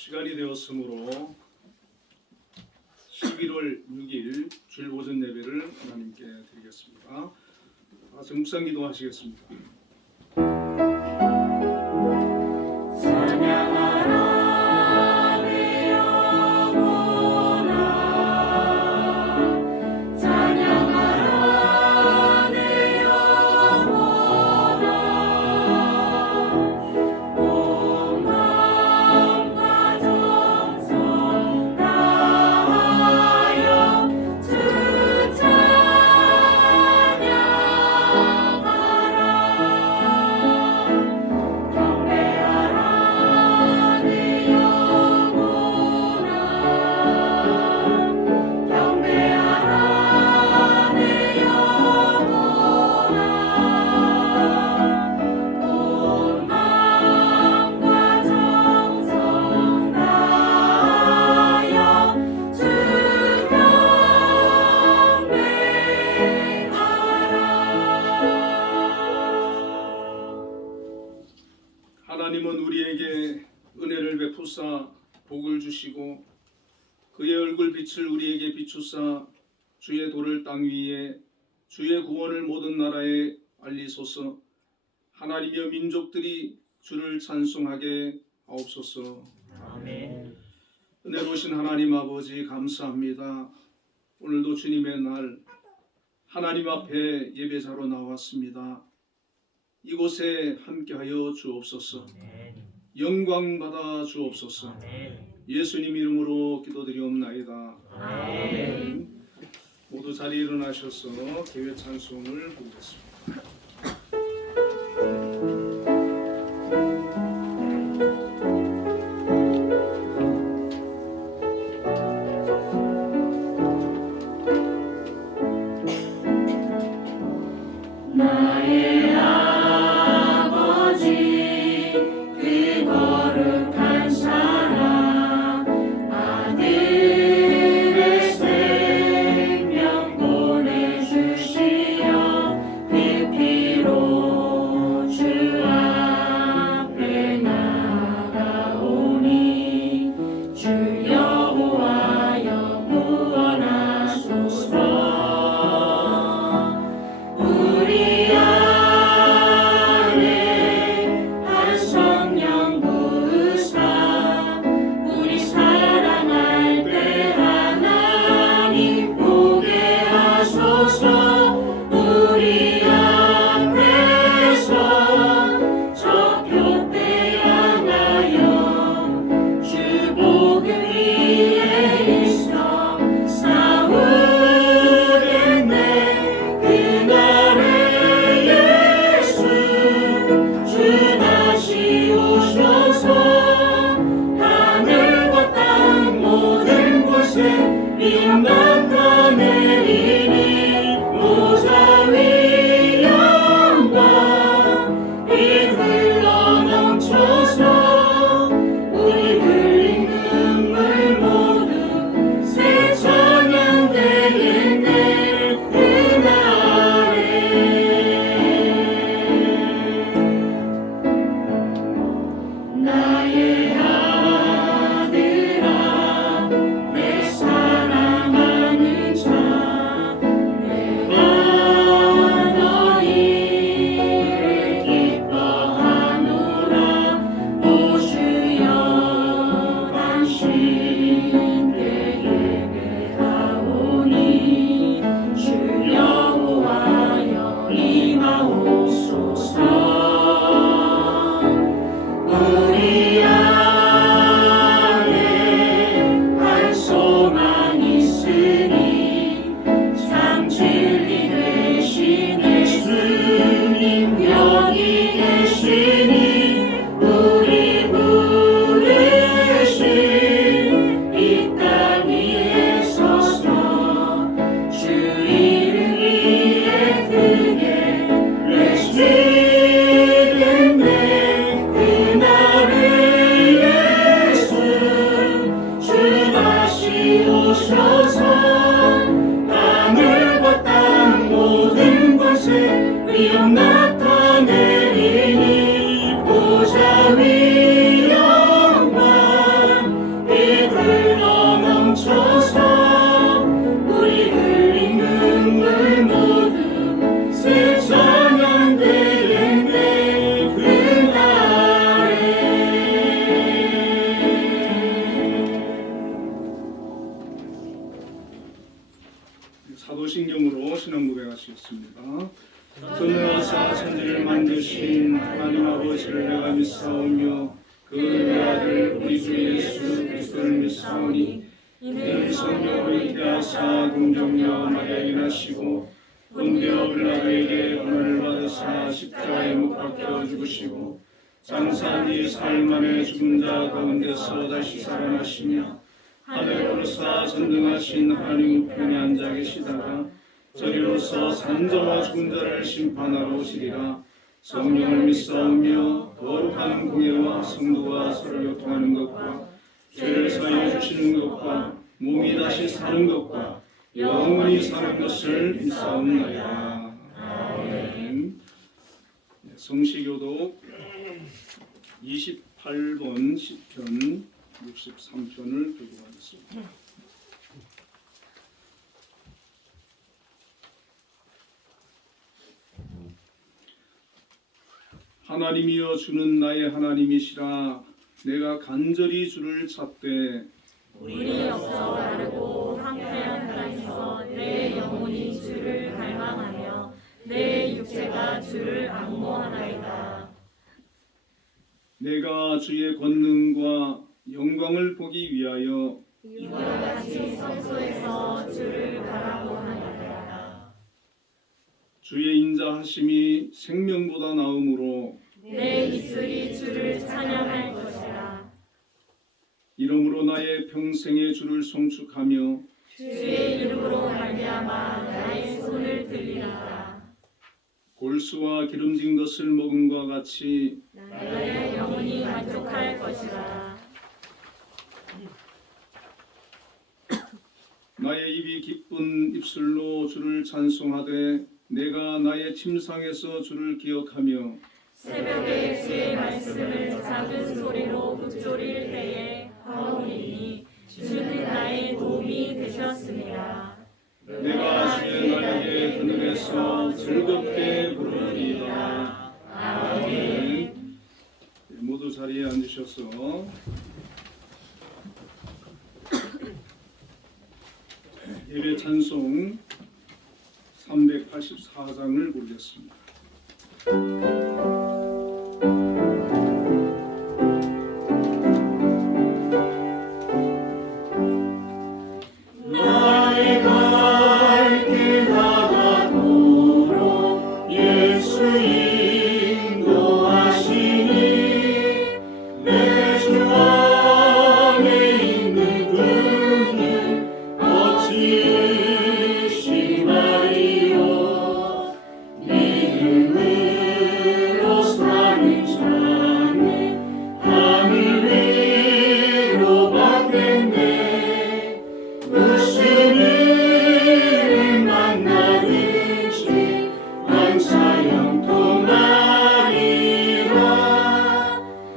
시간이 되었으므로 11월 6일 주일 오전 예배를 하나님께 드리겠습니다. 같이 묵상 기도하시겠습니다. 하나님은 우리에게 은혜를 베푸사 복을 주시고 그의 얼굴 빛을 우리에게 비추사 주의 도를 땅 위에 주의 구원을 모든 나라에 알리소서. 하나님여 민족들이 주를 찬송하게 하옵소서. 아멘. 은혜로우신 하나님 아버지 감사합니다. 오늘도 주님의 날 하나님 앞에 예배자로 나왔습니다. 이곳에 함께하여 주옵소서. 아멘. 영광 받아 주옵소서. 아멘. 예수님 이름으로 기도드리옵나이다. 아멘. 모두 자리에 일어나셔서 개회 찬송을 부르겠습니다. 나의 아버지 그 거룩한 사랑 아들의 생명 보내주시어 그 사오니 이는 성령을 잉태하사 동정녀 마리아에게 나시고 본디오 빌라도에게 고난을 받으사 십자가에 못 박혀 죽으시고 장사 뒤 사흘 만에 죽은 자 가운데서 다시 살아나시며 하늘에 오르사 전등하신 하나님 우편에 앉아 계시다가 저리로서 산 자와 죽은 자를 심판하러 오시리라. 성령을 믿사오며 거룩한 공예와 성도와 서로 교통하는 것과 죄를 사하여 주시는 것과 몸이 다시 사는 것과 영원히 사는 것을 믿사옵나이다. 아멘. 성시교독 28번 시편 63편을 들고 가겠습니다. 하나님이여 주는 나의 하나님이시라. 내가 간절히 주를 찾되 물이 없어 마르고 황폐한 땅에서 내 영혼이 주를 갈망하며 내 육체가 주를 앙모하나이다. 내가 주의 권능과 영광을 보기 위하여 이와 같이 성소에서 주를 바라보나이다. 주의 인자하심이 생명보다 나음으로 내 입술이 주를 찬양할 것이라. 이러므로 나의 평생에 주를 송축하며 주의 이름으로 말미암아 나의 손을 들리리라. 골수와 기름진 것을 먹음과 같이 나의 영혼이 만족할 것이라. 나의 입이 기쁜 입술로 주를 찬송하되 내가 나의 침상에서 주를 기억하며 새벽에 주의 말씀을 작은 소리로 읊조릴 때에 하오리니 주는 나의 도움이 되셨습니다. 내가 주의 나에게 그늘에서 즐겁게 부르리이다. 아멘. 모두 자리에 앉으셔서 예배 찬송 384장을 부르겠습니다. 나의 갈 길 나가도록 예수 인도하시니 내 주 안에 있는 그는 어찌 의심하리요. 믿음으로 사는 자는 하늘 위로 받겠네. 무슨 일을 만나든지 항상 형통하리라.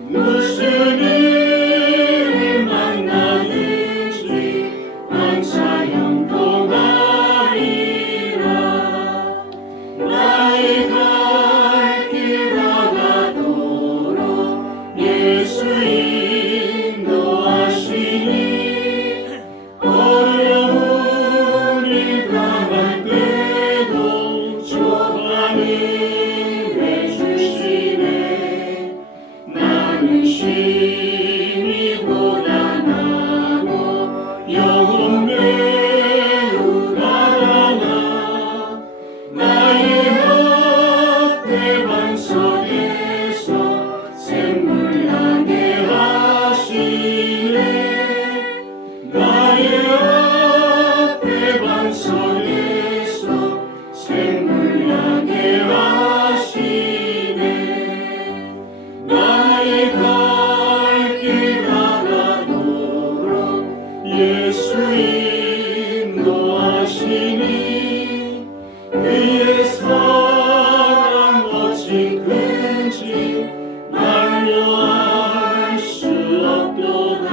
무슨 일을 만나든지 항상 형통하리라. 나의 갈 길 나가도록 예수 인도하시니 어려운 일 당할 때도 좁은 은혜 주시네. 나는 심히 고단하고 영혼 매우 가라나 나의 앞에 반석에서 샘물 나게 하시네. 나의 앞에 반석에서 샘물 나게 하시네. 나의 갈 길 나가도록 예수 인도하시니 그의 사랑 어찌 큰지 말로 알 수 없도다.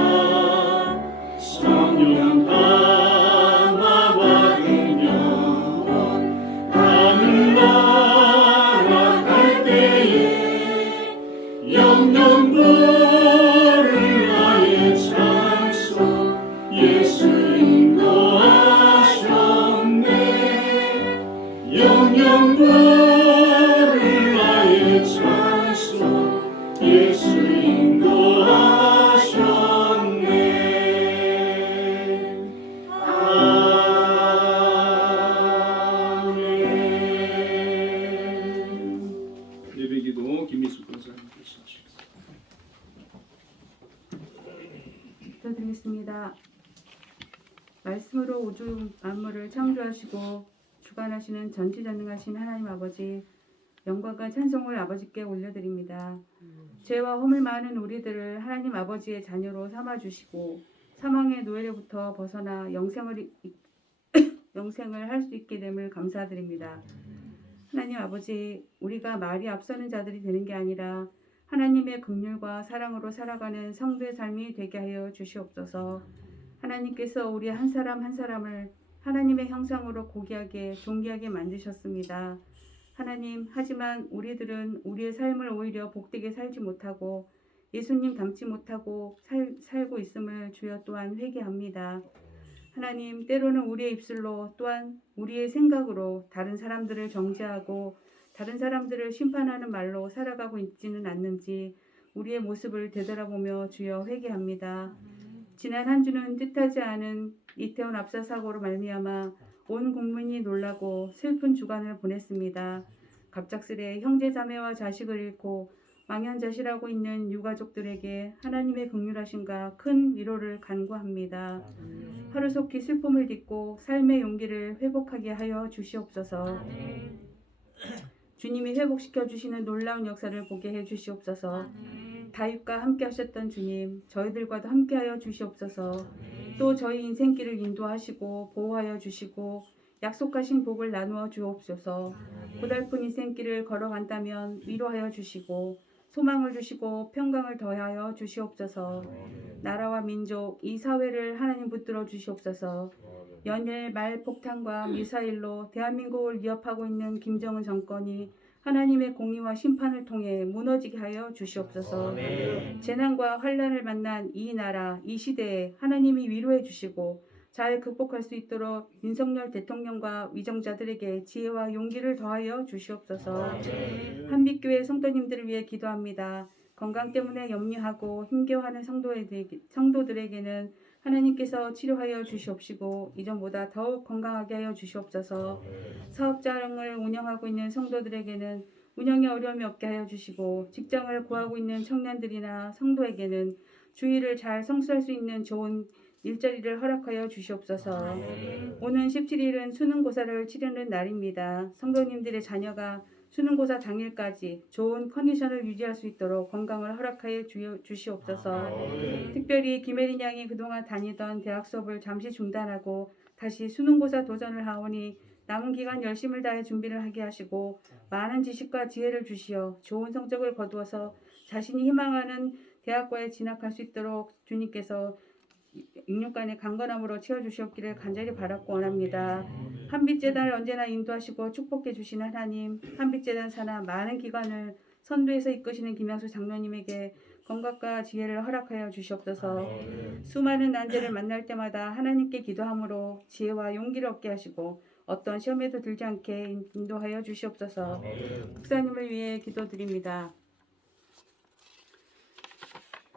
성령 감화 받은 영혼 하늘나라 갈 때에 영영 부를 나의 찬송 예수 인도하셨네. 영영 부를 나의 찬송 예수 인도하셨네. 기도드리겠습니다. 말씀으로 우주 만물을 창조하시고 주관하시는 전지전능하신 하나님 아버지, 영광과 찬송을 아버지께 올려드립니다. 죄와 허물 많은 우리들을 하나님 아버지의 자녀로 삼아주시고 사망의 노예로부터 벗어나 영생을 할 수 있게 됨을 감사드립니다. 하나님 아버지, 우리가 말이 앞서는 자들이 되는 게 아니라 하나님의 긍휼과 사랑으로 살아가는 성도의 삶이 되게 하여 주시옵소서. 하나님께서 우리 한 사람 한 사람을 하나님의 형상으로 고귀하게 존귀하게 만드셨습니다. 하나님, 하지만 우리들은 우리의 삶을 오히려 복되게 살지 못하고 예수님 닮지 못하고 살고 있음을 주여 또한 회개합니다. 하나님, 때로는 우리의 입술로 또한 우리의 생각으로 다른 사람들을 정죄하고 다른 사람들을 심판하는 말로 살아가고 있지는 않는지 우리의 모습을 되돌아보며 주여 회개합니다. 지난 한 주는 뜻하지 않은 이태원 압사 사고로 말미암아 온 국민이 놀라고 슬픈 주간을 보냈습니다. 갑작스레 형제 자매와 자식을 잃고 망연자실하고 있는 유가족들에게 하나님의 긍휼하심과 큰 위로를 간구합니다. 하루속히 슬픔을 딛고 삶의 용기를 회복하게 하여 주시옵소서. 주님이 회복시켜 주시는 놀라운 역사를 보게 해 주시옵소서. 다윗과 함께 하셨던 주님, 저희들과도 함께 하여 주시옵소서. 또 저희 인생길을 인도하시고 보호하여 주시고 약속하신 복을 나누어 주옵소서. 고달픈 인생길을 걸어간다면 위로하여 주시고 소망을 주시고 평강을 더하여 주시옵소서. 나라와 민족, 이 사회를 하나님 붙들어 주시옵소서. 연일 말폭탄과 미사일로 대한민국을 위협하고 있는 김정은 정권이 하나님의 공의와 심판을 통해 무너지게 하여 주시옵소서. 재난과 환난을 만난 이 나라, 이 시대에 하나님이 위로해 주시고 잘 극복할 수 있도록 윤석열 대통령과 위정자들에게 지혜와 용기를 더하여 주시옵소서. 한빛교회 성도님들을 위해 기도합니다. 건강 때문에 염려하고 힘겨워하는 성도들에게는 하나님께서 치료하여 주시옵시고 이전보다 더욱 건강하게 하여 주시옵소서. 사업장을 운영하고 있는 성도들에게는 운영에 어려움이 없게 하여 주시고 직장을 구하고 있는 청년들이나 성도에게는 주일을 잘 성수할 수 있는 좋은 일자리를 허락하여 주시옵소서. 오는 17일은 수능고사를 치르는 날입니다. 성도님들의 자녀가 수능고사 당일까지 좋은 컨디션을 유지할 수 있도록 건강을 허락하여 주시옵소서. 특별히 김혜린 양이 그동안 다니던 대학 수업을 잠시 중단하고 다시 수능고사 도전을 하오니 남은 기간 열심을 다해 준비를 하게 하시고 많은 지식과 지혜를 주시어 좋은 성적을 거두어서 자신이 희망하는 대학과에 진학할 수 있도록 주님께서 6년간의 강건함으로 채워주시옵기를 간절히 바랐고 원합니다. 한빛재단을 언제나 인도하시고 축복해 주시는 하나님, 한빛재단 산하 많은 기관을 선두에서 이끄시는 김양수 장로님에게 건강과 지혜를 허락하여 주시옵소서. 수많은 난제를 만날 때마다 하나님께 기도함으로 지혜와 용기를 얻게 하시고 어떤 시험에도 들지 않게 인도하여 주시옵소서. 목사님을 위해 기도드립니다.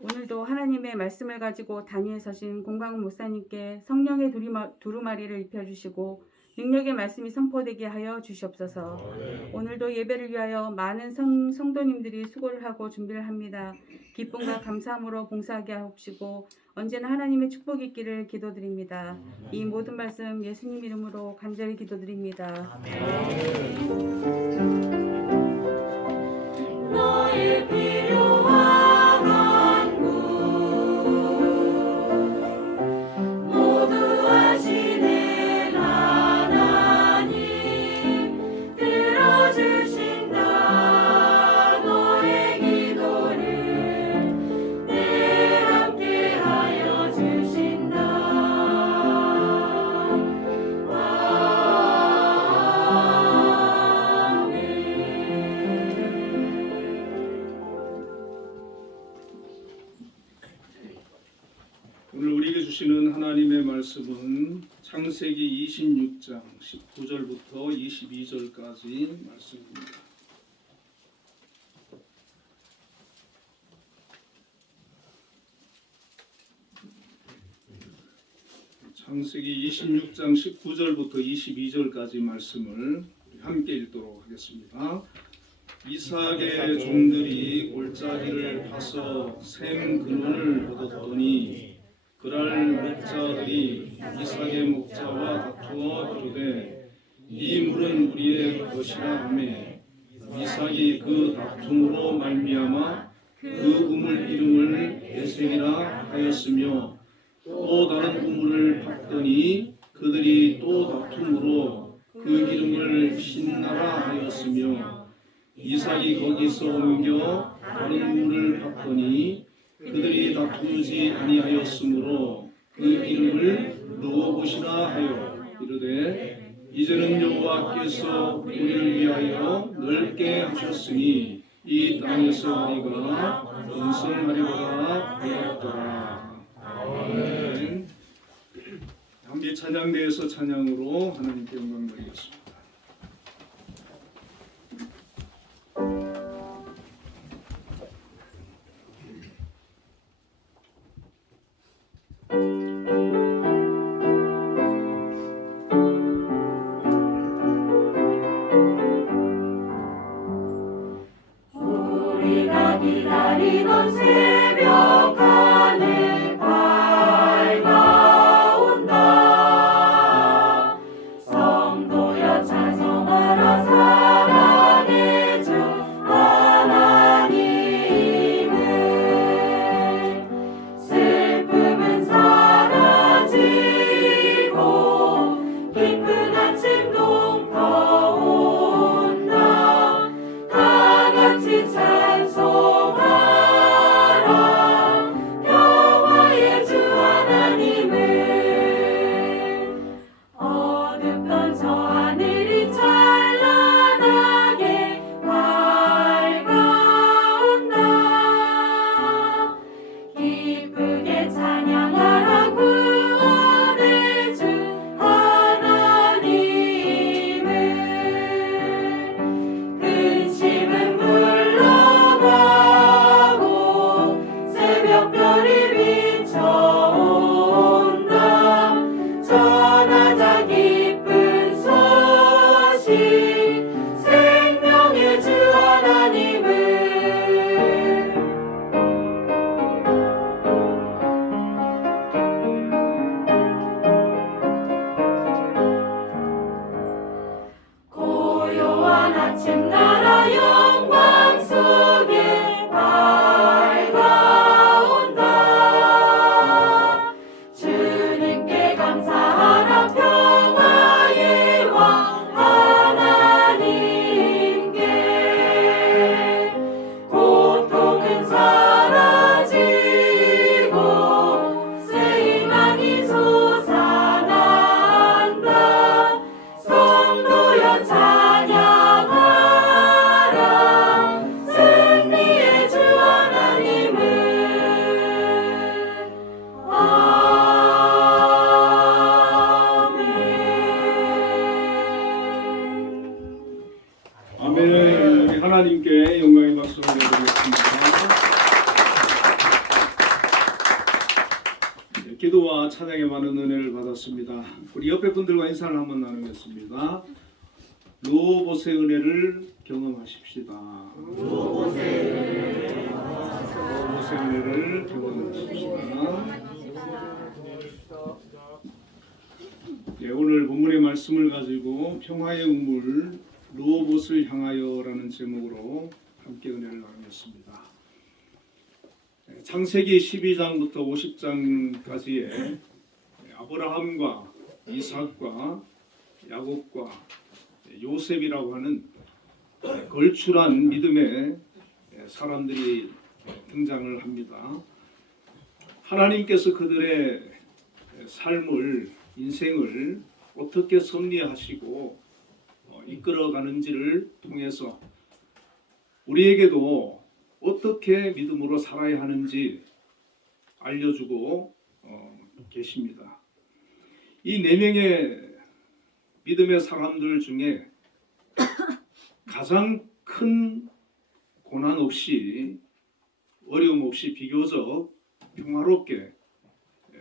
오늘도 하나님의 말씀을 가지고 단위에 서신 공광훈 목사님께 성령의 두루마리를 입혀주시고 능력의 말씀이 선포되게 하여 주시옵소서. 오늘도 예배를 위하여 많은 성도님들이 수고를 하고 준비를 합니다. 기쁨과 감사함으로 봉사하게 하옵시고 언제나 하나님의 축복이 있기를 기도드립니다. 이 모든 말씀 예수님 이름으로 간절히 기도드립니다. 너의 필요한 오늘 우리에게 주시는 하나님의 말씀은 창세기 26장 19절부터 22절까지 말씀입니다. 창세기 26장 19절부터 22절까지 말씀을 함께 읽도록 하겠습니다. 이삭의 종들이 골짜기를 파서 샘 근원을 얻었더니 그랄 목자들이 이삭의 목자와 다투어 이르되 이 물은 우리의 것이라 하매 이삭이 그 다툼으로 말미암아 그 우물 이름을 에셀이라 하였으며 또 다른 우물을 팠더니 그들이 또 다툼으로 그 이름을 신나라 하였으며 이삭이 거기서 옮겨 다른 우물을 팠더니 그들이 다투지 아니하였으므로 그 이름을 르호봇이라 하여 이르되 이제는 여호와께서 우리를 위하여 넓게 하셨으니 이 땅에서 우리가 번성하리로다 하였더라. 아멘. 함께 찬양대에서 찬양으로 하나님께 영광 드리겠습니다. 우리가 기다리던 새벽 하늘 밝아온다. 성도여 찬송하라 사랑의 주 하나님을. 슬픔은 사라지고 기쁜 아침 동터온다. 다같이 찬송하라 평화의 주 하나님을. 어둡던 저 하늘이 찬란하게 밝아온다. 기쁘게 찬양하라 구원의 주 하나님을. 근심은 물러가고 새벽별이 비춰온다. 전하자 기쁜 소식 생명의 주 하나님을. 고요한 아침나라 영광 속에 밝아온다. 주님께 감사하라 평화의 왕 하나님께. 고통은 사라지고 새 희망이 솟아난다. 성도여 찬양하라 승리의 주 하나님을. 아멘. 아멘. 우리 하나님께 영광의 박수를 드리겠습니다. 네, 기도와 찬양에 많은 은혜를 받았습니다. 우리 옆에 분들과 인사를 한번 나누겠습니다. 르호봇의 은혜를 경험하십시다. 르호봇의 은혜를 경험하십시다. 네, 오늘 본문의 말씀을 가지고 평화의 우물 르호봇을 향하여라는 제목으로 함께 은혜를 나누겠습니다. 창세기 12장부터 50장까지의 아브라함과 이삭과 야곱과 요셉이라고 하는 걸출한 믿음의 사람들이 등장을 합니다. 하나님께서 그들의 삶을, 인생을 어떻게 섭리하시고 이끌어가는지를 통해서 우리에게도 어떻게 믿음으로 살아야 하는지 알려주고 계십니다. 이 네 명의 믿음의 사람들 중에 가장 큰 고난 없이 어려움 없이 비교적 평화롭게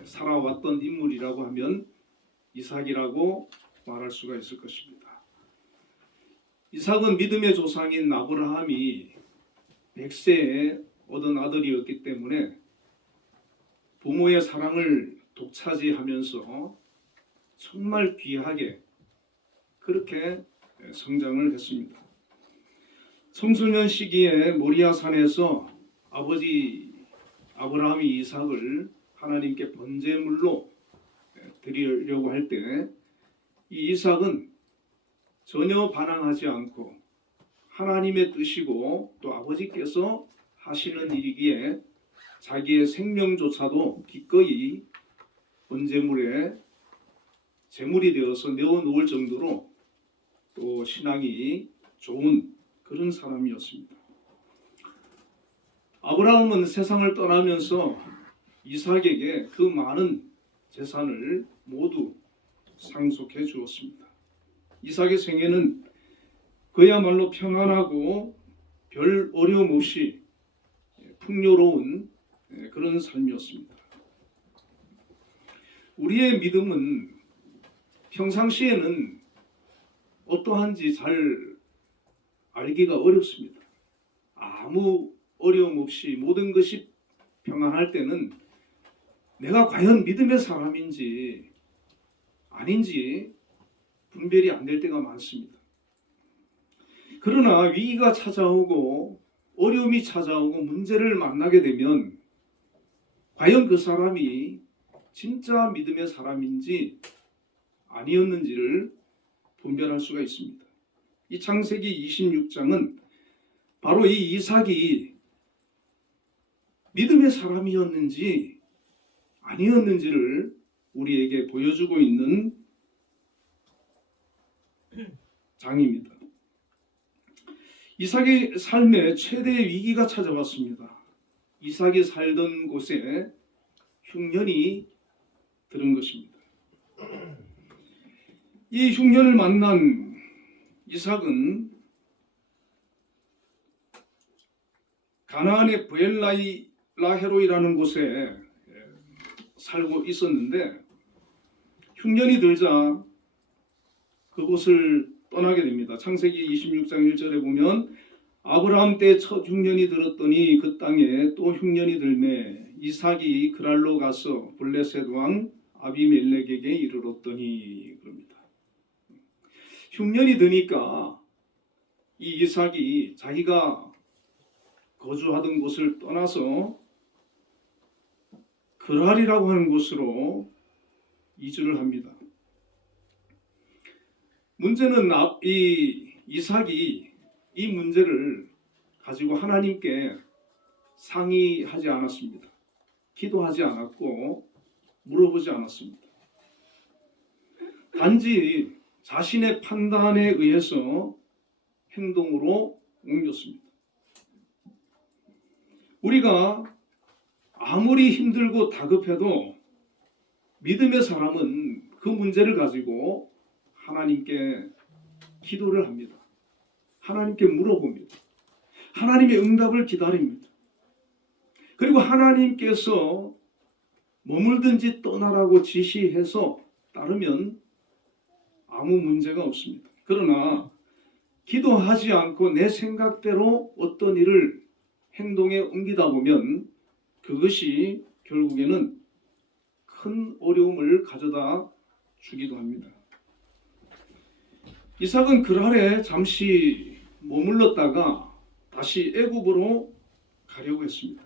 살아왔던 인물이라고 하면 이삭이라고 말할 수가 있을 것입니다. 이삭은 믿음의 조상인 아브라함이 100세에 얻은 아들이었기 때문에 부모의 사랑을 독차지하면서 정말 귀하게 그렇게 성장을 했습니다. 청소년 시기에 모리아산에서 아버지 아브라함이 이삭을 하나님께 번제물로 드리려고 할 때 이 이삭은 전혀 반항하지 않고 하나님의 뜻이고 또 아버지께서 하시는 일이기에 자기의 생명조차도 기꺼이 번제물에 제물이 되어서 내어놓을 정도로 또 신앙이 좋은 그런 사람이었습니다. 아브라함은 세상을 떠나면서 이삭에게 그 많은 재산을 모두 상속해 주었습니다. 이삭의 생애는 그야말로 평안하고 별 어려움 없이 풍요로운 그런 삶이었습니다. 우리의 믿음은 평상시에는 어떠한지 잘 알기가 어렵습니다. 아무 어려움 없이 모든 것이 평안할 때는 내가 과연 믿음의 사람인지 아닌지 분별이 안 될 때가 많습니다. 그러나 위기가 찾아오고 어려움이 찾아오고 문제를 만나게 되면 과연 그 사람이 진짜 믿음의 사람인지 아니었는지를 분별할 수가 있습니다. 이 창세기 26장은 바로 이 이삭이 믿음의 사람이었는지 아니었는지를 우리에게 보여주고 있는 장입니다. 이삭의 삶에 최대의 위기가 찾아왔습니다. 이삭이 살던 곳에 흉년이 들은 것입니다. 이 흉년을 만난 이삭은 가나안의 브엘라헤로이라는 곳에 살고 있었는데 흉년이 들자 그곳을 떠나게 됩니다. 창세기 26장 1절에 보면 아브라함 때 첫 흉년이 들었더니 그 땅에 또 흉년이 들매 이삭이 그랄로 가서 블레셋 왕 아비멜렉에게 이르렀더니 그럽니다. 흉년이 드니까 이 이삭이 자기가 거주하던 곳을 떠나서 그랄이라고 하는 곳으로 이주를 합니다. 문제는 이 이삭이 이 문제를 가지고 하나님께 상의하지 않았습니다. 기도하지 않았고 물어보지 않았습니다. 단지 자신의 판단에 의해서 행동으로 옮겼습니다. 우리가 아무리 힘들고 다급해도 믿음의 사람은 그 문제를 가지고 하나님께 기도를 합니다. 하나님께 물어봅니다. 하나님의 응답을 기다립니다. 그리고 하나님께서 머물든지 떠나라고 지시해서 따르면 아무 문제가 없습니다. 그러나 기도하지 않고 내 생각대로 어떤 일을 행동에 옮기다 보면 그것이 결국에는 큰 어려움을 가져다 주기도 합니다. 이삭은 그랄에 잠시 머물렀다가 다시 애굽으로 가려고 했습니다.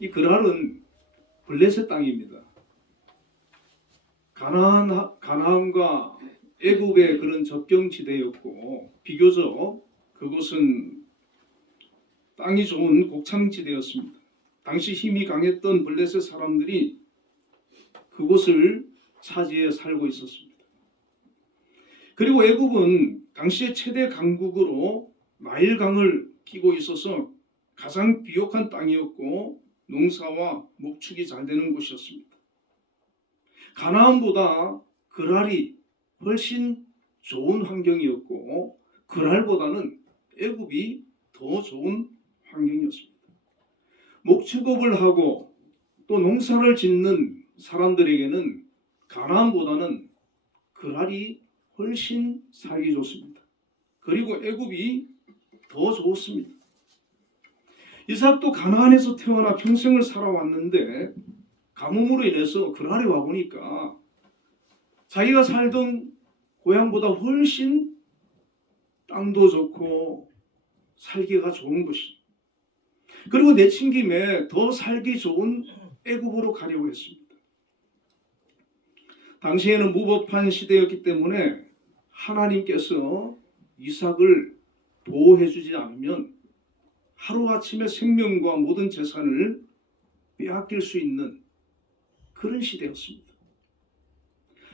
이 그랄은 블레셋 땅입니다. 가나안과 애굽의 그런 접경지대였고 비교적 그곳은 땅이 좋은 곡창지대였습니다. 당시 힘이 강했던 블레셋 사람들이 그곳을 차지해 살고 있었습니다. 그리고 애굽은 당시의 최대 강국으로 나일강을 끼고 있어서 가장 비옥한 땅이었고 농사와 목축이 잘 되는 곳이었습니다. 가나안보다 그랄이 훨씬 좋은 환경이었고 그랄보다는 애굽이 더 좋은 환경이었습니다. 목축업을 하고 또 농사를 짓는 사람들에게는 가나안보다는 그랄이 훨씬 살기 좋습니다. 그리고 애굽이 더 좋습니다. 이삭도 가나안에서 태어나 평생을 살아왔는데 가뭄으로 인해서 그날에 와 보니까 자기가 살던 고향보다 훨씬 땅도 좋고 살기가 좋은 것이, 그리고 내친 김에 더 살기 좋은 애굽으로 가려고 했습니다. 당시에는 무법한 시대였기 때문에 하나님께서 이삭을 보호해주지 않으면 하루아침에 생명과 모든 재산을 빼앗길 수 있는 그런 시대였습니다.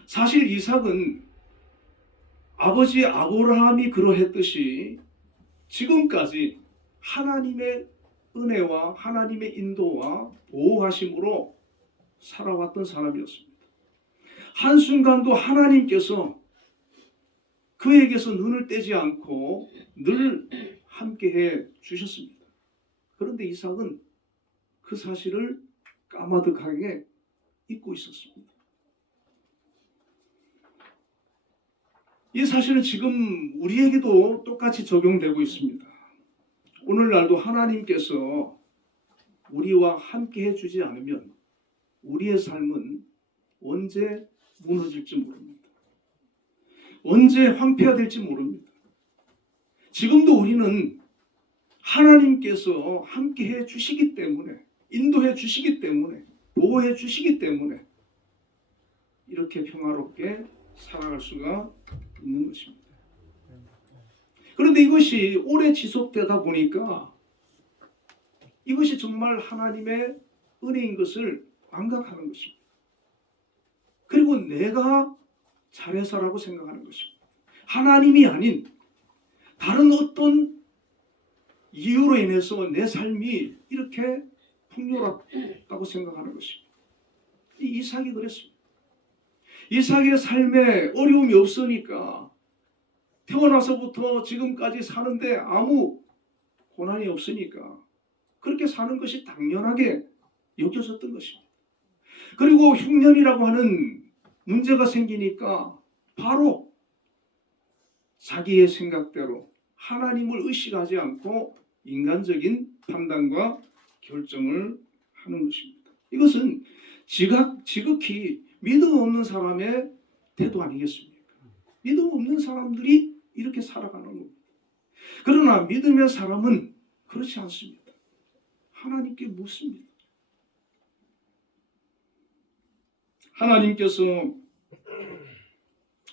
사실 이삭은 아버지 아브라함이 그러했듯이 지금까지 하나님의 은혜와 하나님의 인도와 보호하심으로 살아왔던 사람이었습니다. 한순간도 하나님께서 그에게서 눈을 떼지 않고 늘 함께해 주셨습니다. 그런데 이삭은 그 사실을 까마득하게 잊고 있었습니다. 이 사실은 지금 우리에게도 똑같이 적용되고 있습니다. 오늘날도 하나님께서 우리와 함께 해주지 않으면 우리의 삶은 언제 무너질지 모릅니다. 언제 황폐화될지 모릅니다. 지금도 우리는 하나님께서 함께 해주시기 때문에, 인도해 주시기 때문에, 보호해 주시기 때문에 이렇게 평화롭게 살아갈 수가 있는 것입니다. 그런데 이것이 오래 지속되다 보니까 이것이 정말 하나님의 은혜인 것을 망각하는 것입니다. 그리고 내가 잘해서라고 생각하는 것입니다. 하나님이 아닌 다른 어떤 이유로 인해서 내 삶이 이렇게 풍요롭다고 생각하는 것입니다. 이삭이 그랬습니다. 이삭의 삶에 어려움이 없으니까 태어나서부터 지금까지 사는데 아무 고난이 없으니까 그렇게 사는 것이 당연하게 여겨졌던 것입니다. 그리고 흉년이라고 하는 문제가 생기니까 바로 자기의 생각대로 하나님을 의식하지 않고 인간적인 판단과 결정을 하는 것입니다. 이것은 지극히 믿음 없는 사람의 태도 아니겠습니까? 믿음 없는 사람들이 이렇게 살아가는 겁니다. 그러나 믿음의 사람은 그렇지 않습니다. 하나님께 묻습니다. 하나님께서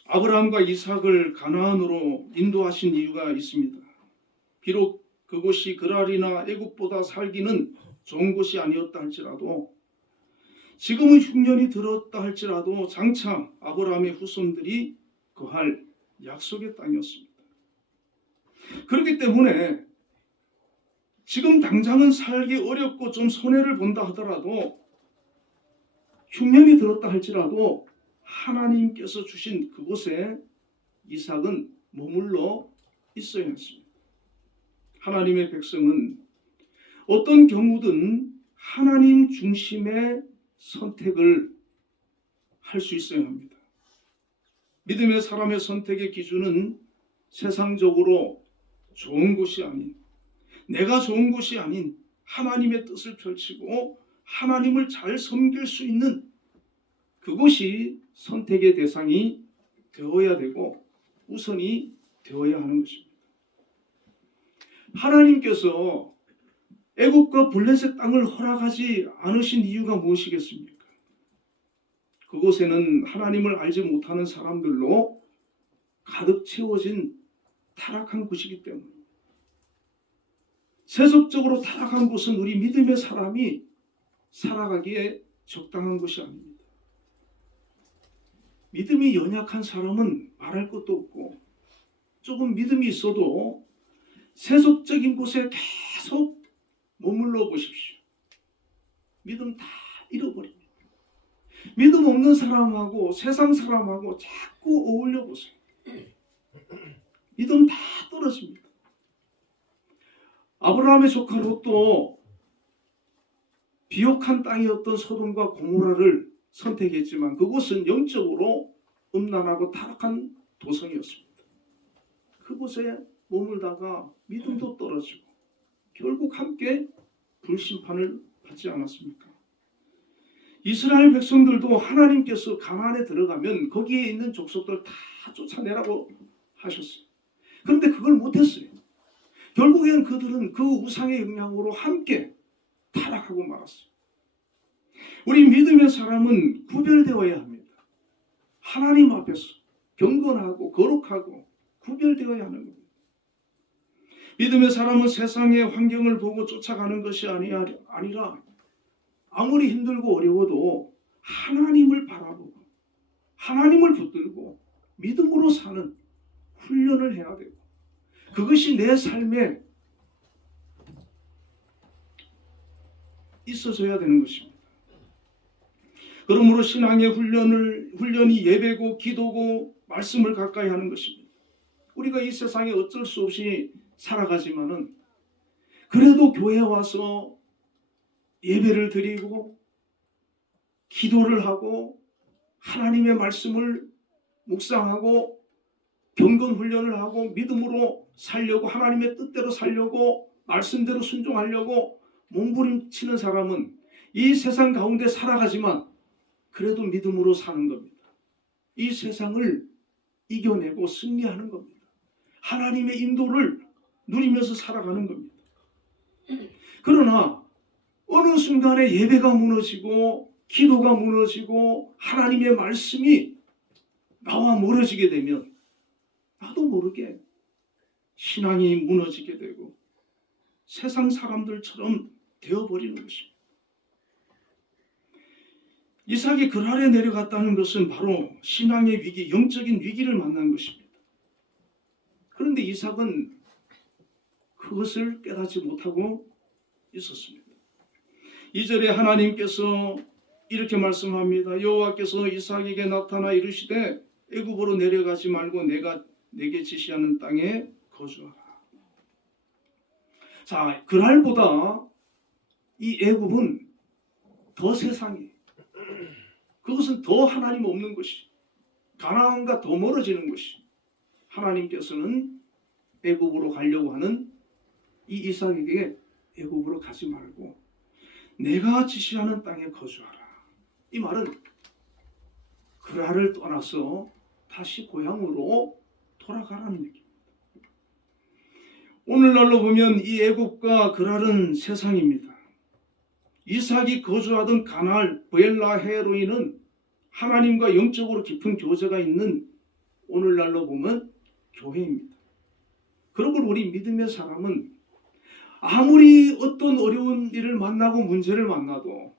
아브라함과 이삭을 가나안으로 인도하신 이유가 있습니다. 비록 그곳이 그랄이나 애굽보다 살기는 좋은 곳이 아니었다 할지라도, 지금은 흉년이 들었다 할지라도 장차 아브라함의 후손들이 거할 약속의 땅이었습니다. 그렇기 때문에 지금 당장은 살기 어렵고 좀 손해를 본다 하더라도, 흉년이 들었다 할지라도 하나님께서 주신 그곳에 이삭은 머물러 있어야 했습니다. 하나님의 백성은 어떤 경우든 하나님 중심의 선택을 할 수 있어야 합니다. 믿음의 사람의 선택의 기준은 세상적으로 좋은 곳이 아닌, 내가 좋은 곳이 아닌 하나님의 뜻을 펼치고 하나님을 잘 섬길 수 있는 그곳이 선택의 대상이 되어야 되고 우선이 되어야 하는 것입니다. 하나님께서 애굽과 블레셋 땅을 허락하지 않으신 이유가 무엇이겠습니까? 그곳에는 하나님을 알지 못하는 사람들로 가득 채워진 타락한 곳이기 때문입니다. 세속적으로 타락한 곳은 우리 믿음의 사람이 살아가기에 적당한 것이 아닙니다. 믿음이 연약한 사람은 말할 것도 없고, 조금 믿음이 있어도 세속적인 곳에 계속 머물러 보십시오. 믿음 다 잃어버립니다. 믿음 없는 사람하고 세상 사람하고 자꾸 어울려 보세요. 믿음 다 떨어집니다. 아브라함의 조카 롯도 비옥한 땅이었던 소돔과 고모라를 선택했지만 그곳은 영적으로 음란하고 타락한 도성이었습니다. 그곳에 머물다가 믿음도 떨어지고 결국 함께 불심판을 받지 않았습니까? 이스라엘 백성들도 하나님께서 가나안에 들어가면 거기에 있는 족속들 다 쫓아내라고 하셨어요. 그런데 그걸 못했어요. 결국엔 그들은 그 우상의 영향으로 함께 타락하고 말았어요. 우리 믿음의 사람은 구별되어야 합니다. 하나님 앞에서 경건하고 거룩하고 구별되어야 하는 겁니다. 믿음의 사람은 세상의 환경을 보고 쫓아가는 것이 아니라 아무리 힘들고 어려워도 하나님을 바라보고 하나님을 붙들고 믿음으로 사는 훈련을 해야 되고, 그것이 내 삶에 있어져야 되는 것입니다. 그러므로 신앙의 훈련이 예배고 기도고 말씀을 가까이 하는 것입니다. 우리가 이 세상에 어쩔 수 없이 살아가지만은 그래도 교회에 와서 예배를 드리고 기도를 하고 하나님의 말씀을 묵상하고 경건 훈련을 하고 믿음으로 살려고, 하나님의 뜻대로 살려고, 말씀대로 순종하려고 몸부림치는 사람은 이 세상 가운데 살아가지만 그래도 믿음으로 사는 겁니다. 이 세상을 이겨내고 승리하는 겁니다. 하나님의 인도를 누리면서 살아가는 겁니다. 그러나 어느 순간에 예배가 무너지고 기도가 무너지고 하나님의 말씀이 나와 멀어지게 되면 나도 모르게 신앙이 무너지게 되고 세상 사람들처럼 되어버리는 것입니다. 이삭이 그랄에 내려갔다는 것은 바로 신앙의 위기, 영적인 위기를 만난 것입니다. 그런데 이삭은 그것을 깨닫지 못하고 있었습니다. 2절에 하나님께서 이렇게 말씀합니다. 여호와께서 이삭에게 나타나 이르시되 애굽으로 내려가지 말고 내가 내게 지시하는 땅에 거주하라. 자, 그랄보다 이 애굽은 더 세상이, 그것은 더 하나님 없는 것이, 가나안과 더 멀어지는 것이, 하나님께서는 애굽으로 가려고 하는 이 이삭에게 애굽으로 가지 말고 내가 지시하는 땅에 거주하라. 이 말은 그랄을 떠나서 다시 고향으로 돌아가라는 얘기입니다. 오늘날로 보면 이 애굽과 그랄은 세상입니다. 이삭이 거주하던 가나안 브엘라 헤로이는 하나님과 영적으로 깊은 교제가 있는 오늘날로 보면 교회입니다. 그러므로 우리 믿음의 사람은 아무리 어떤 어려운 일을 만나고 문제를 만나도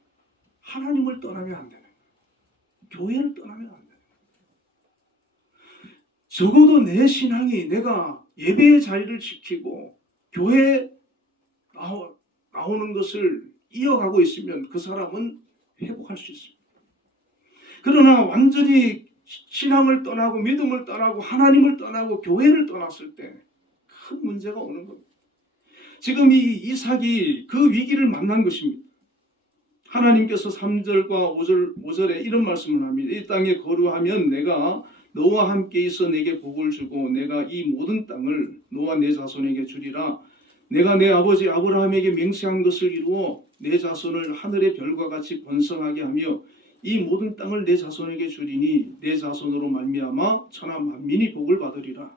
하나님을 떠나면 안 되는 거예요. 교회를 떠나면 안 되는 거예요. 적어도 내 신앙이, 내가 예배의 자리를 지키고 교회에 나오는 것을 이어가고 있으면 그 사람은 회복할 수 있습니다. 그러나 완전히 신앙을 떠나고 믿음을 떠나고 하나님을 떠나고 교회를 떠났을 때 큰 문제가 오는 겁니다. 지금 이 이삭이 그 위기를 만난 것입니다. 하나님께서 3절과 5절에 이런 말씀을 합니다. 이 땅에 거류하면 내가 너와 함께 있어 내게 복을 주고 내가 이 모든 땅을 너와 내 자손에게 주리라. 내가 내 아버지 아브라함에게 맹세한 것을 이루어 내 자손을 하늘의 별과 같이 번성하게 하며 이 모든 땅을 내 자손에게 주리니 내 자손으로 말미암아 천하 만민이 복을 받으리라.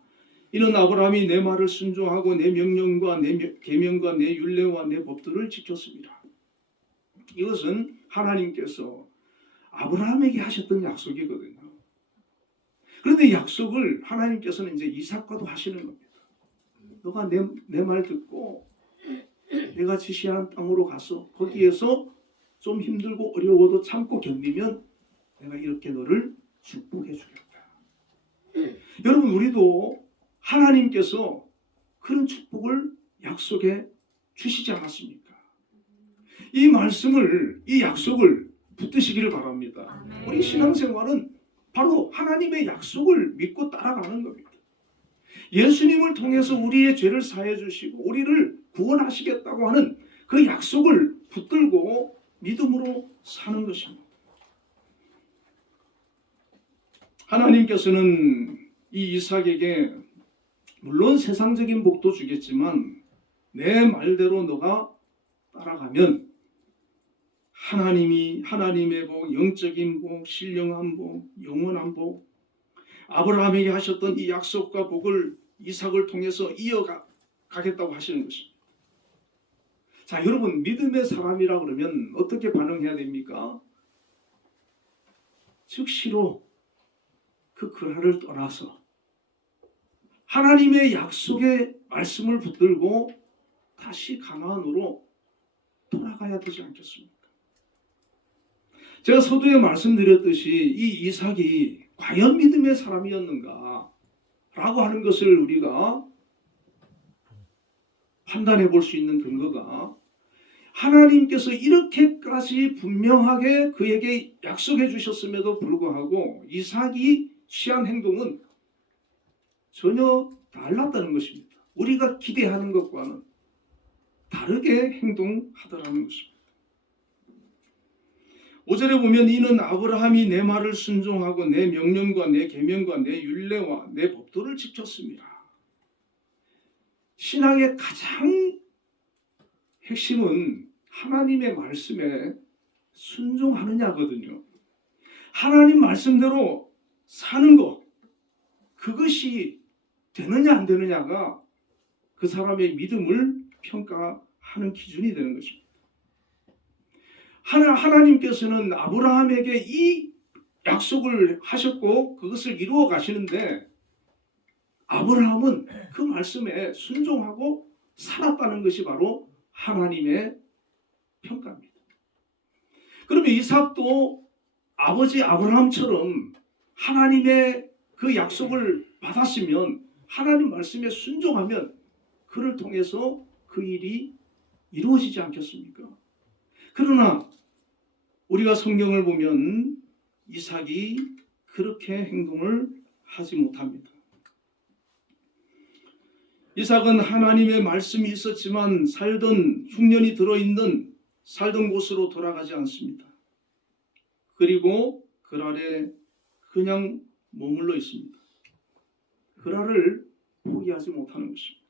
이는 아브라함이 내 말을 순종하고 내 명령과 내 계명과 내 율례와 내 법들을 지켰습니다. 이것은 하나님께서 아브라함에게 하셨던 약속이거든요. 그런데 약속을 하나님께서는 이제 이삭과도 하시는 겁니다. 너가 내 말 듣고 내가 지시한 땅으로 가서 거기에서 좀 힘들고 어려워도 참고 견디면 내가 이렇게 너를 축복해 주겠다. 여러분, 우리도 하나님께서 그런 축복을 약속해 주시지 않았습니까? 이 말씀을, 이 약속을 붙드시기를 바랍니다. 우리 신앙생활은 바로 하나님의 약속을 믿고 따라가는 겁니다. 예수님을 통해서 우리의 죄를 사해 주시고 우리를 구원하시겠다고 하는 그 약속을 붙들고 믿음으로 사는 것입니다. 하나님께서는 이 이삭에게 물론 세상적인 복도 주겠지만 내 말대로 너가 따라가면 하나님의 복, 영적인 복, 신령한 복, 영원한 복, 아브라함에게 하셨던 이 약속과 복을 이삭을 통해서 이어가겠다고 하시는 것입니다. 자, 여러분, 믿음의 사람이라 그러면 어떻게 반응해야 됩니까? 즉시로 그 그랄을 떠나서 하나님의 약속의 말씀을 붙들고 다시 가나안으로 돌아가야 되지 않겠습니까? 제가 서두에 말씀드렸듯이 이 이삭이 과연 믿음의 사람이었는가 라고 하는 것을 우리가 판단해 볼 수 있는 근거가 하나님께서 이렇게까지 분명하게 그에게 약속해 주셨음에도 불구하고 이삭이 취한 행동은 전혀 달랐다는 것입니다. 우리가 기대하는 것과는 다르게 행동하더라는 것입니다. 5절에 보면 이는 아브라함이 내 말을 순종하고 내 명령과 내 계명과 내 율례와 내 법도를 지켰습니다. 신앙의 가장 핵심은 하나님의 말씀에 순종하느냐거든요. 하나님 말씀대로 사는 것, 그것이 되느냐 안 되느냐가 그 사람의 믿음을 평가하는 기준이 되는 것입니다. 하나님께서는 아브라함에게 이 약속을 하셨고 그것을 이루어 가시는데 아브라함은 그 말씀에 순종하고 살았다는 것이 바로 하나님의 평가입니다. 그러면 이삭도 아버지 아브라함처럼 하나님의 그 약속을 받았으면 하나님 말씀에 순종하면 그를 통해서 그 일이 이루어지지 않겠습니까? 그러나 우리가 성경을 보면 이삭이 그렇게 행동을 하지 못합니다. 이삭은 하나님의 말씀이 있었지만 살던 흉년이 들어있는 살던 곳으로 돌아가지 않습니다. 그리고 그랄에 그냥 머물러 있습니다. 그랄을 포기하지 못하는 것입니다.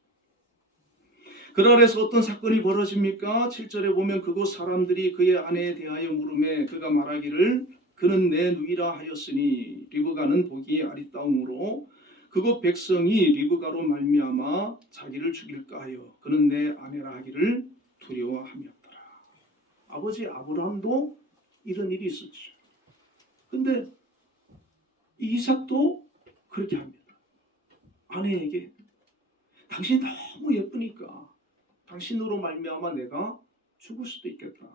그랄에서 어떤 사건이 벌어집니까? 7절에 보면 그곳 사람들이 그의 아내에 대하여 물음에 그가 말하기를 그는 내 누이라 하였으니 리브가는 보기에 아리따움으로 그곳 백성이 리브가로 말미암아 자기를 죽일까 하여 그는 내 아내라 하기를 두려워함이었더라. 아버지 아브라함도 이런 일이 있었죠. 근데 이삭도 그렇게 합니다. 아내에게 당신이 너무 예쁘니까 당신으로 말미암아 내가 죽을 수도 있겠다.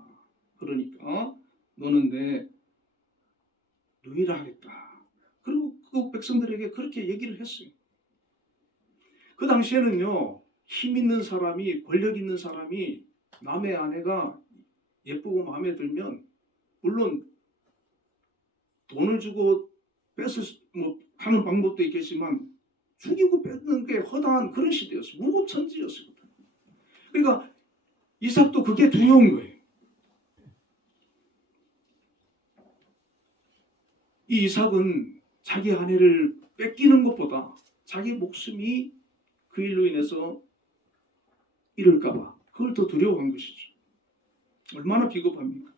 그러니까 너는 내 누이라 하겠다. 그리고 그 백성들에게 그렇게 얘기를 했어요. 그 당시에는요, 힘 있는 사람이, 권력 있는 사람이 남의 아내가 예쁘고 마음에 들면 물론 돈을 주고 뺏을 하는 방법도 있겠지만 죽이고 뺏는 게 허다한 그런 시대였어요. 무법천지였어요. 그러니까 이삭도 그게 두려운 거예요. 이 이삭은 자기 아내를 뺏기는 것보다 자기 목숨이 그 일로 인해서 잃을까 봐 그걸 더 두려워한 것이죠. 얼마나 비겁합니까?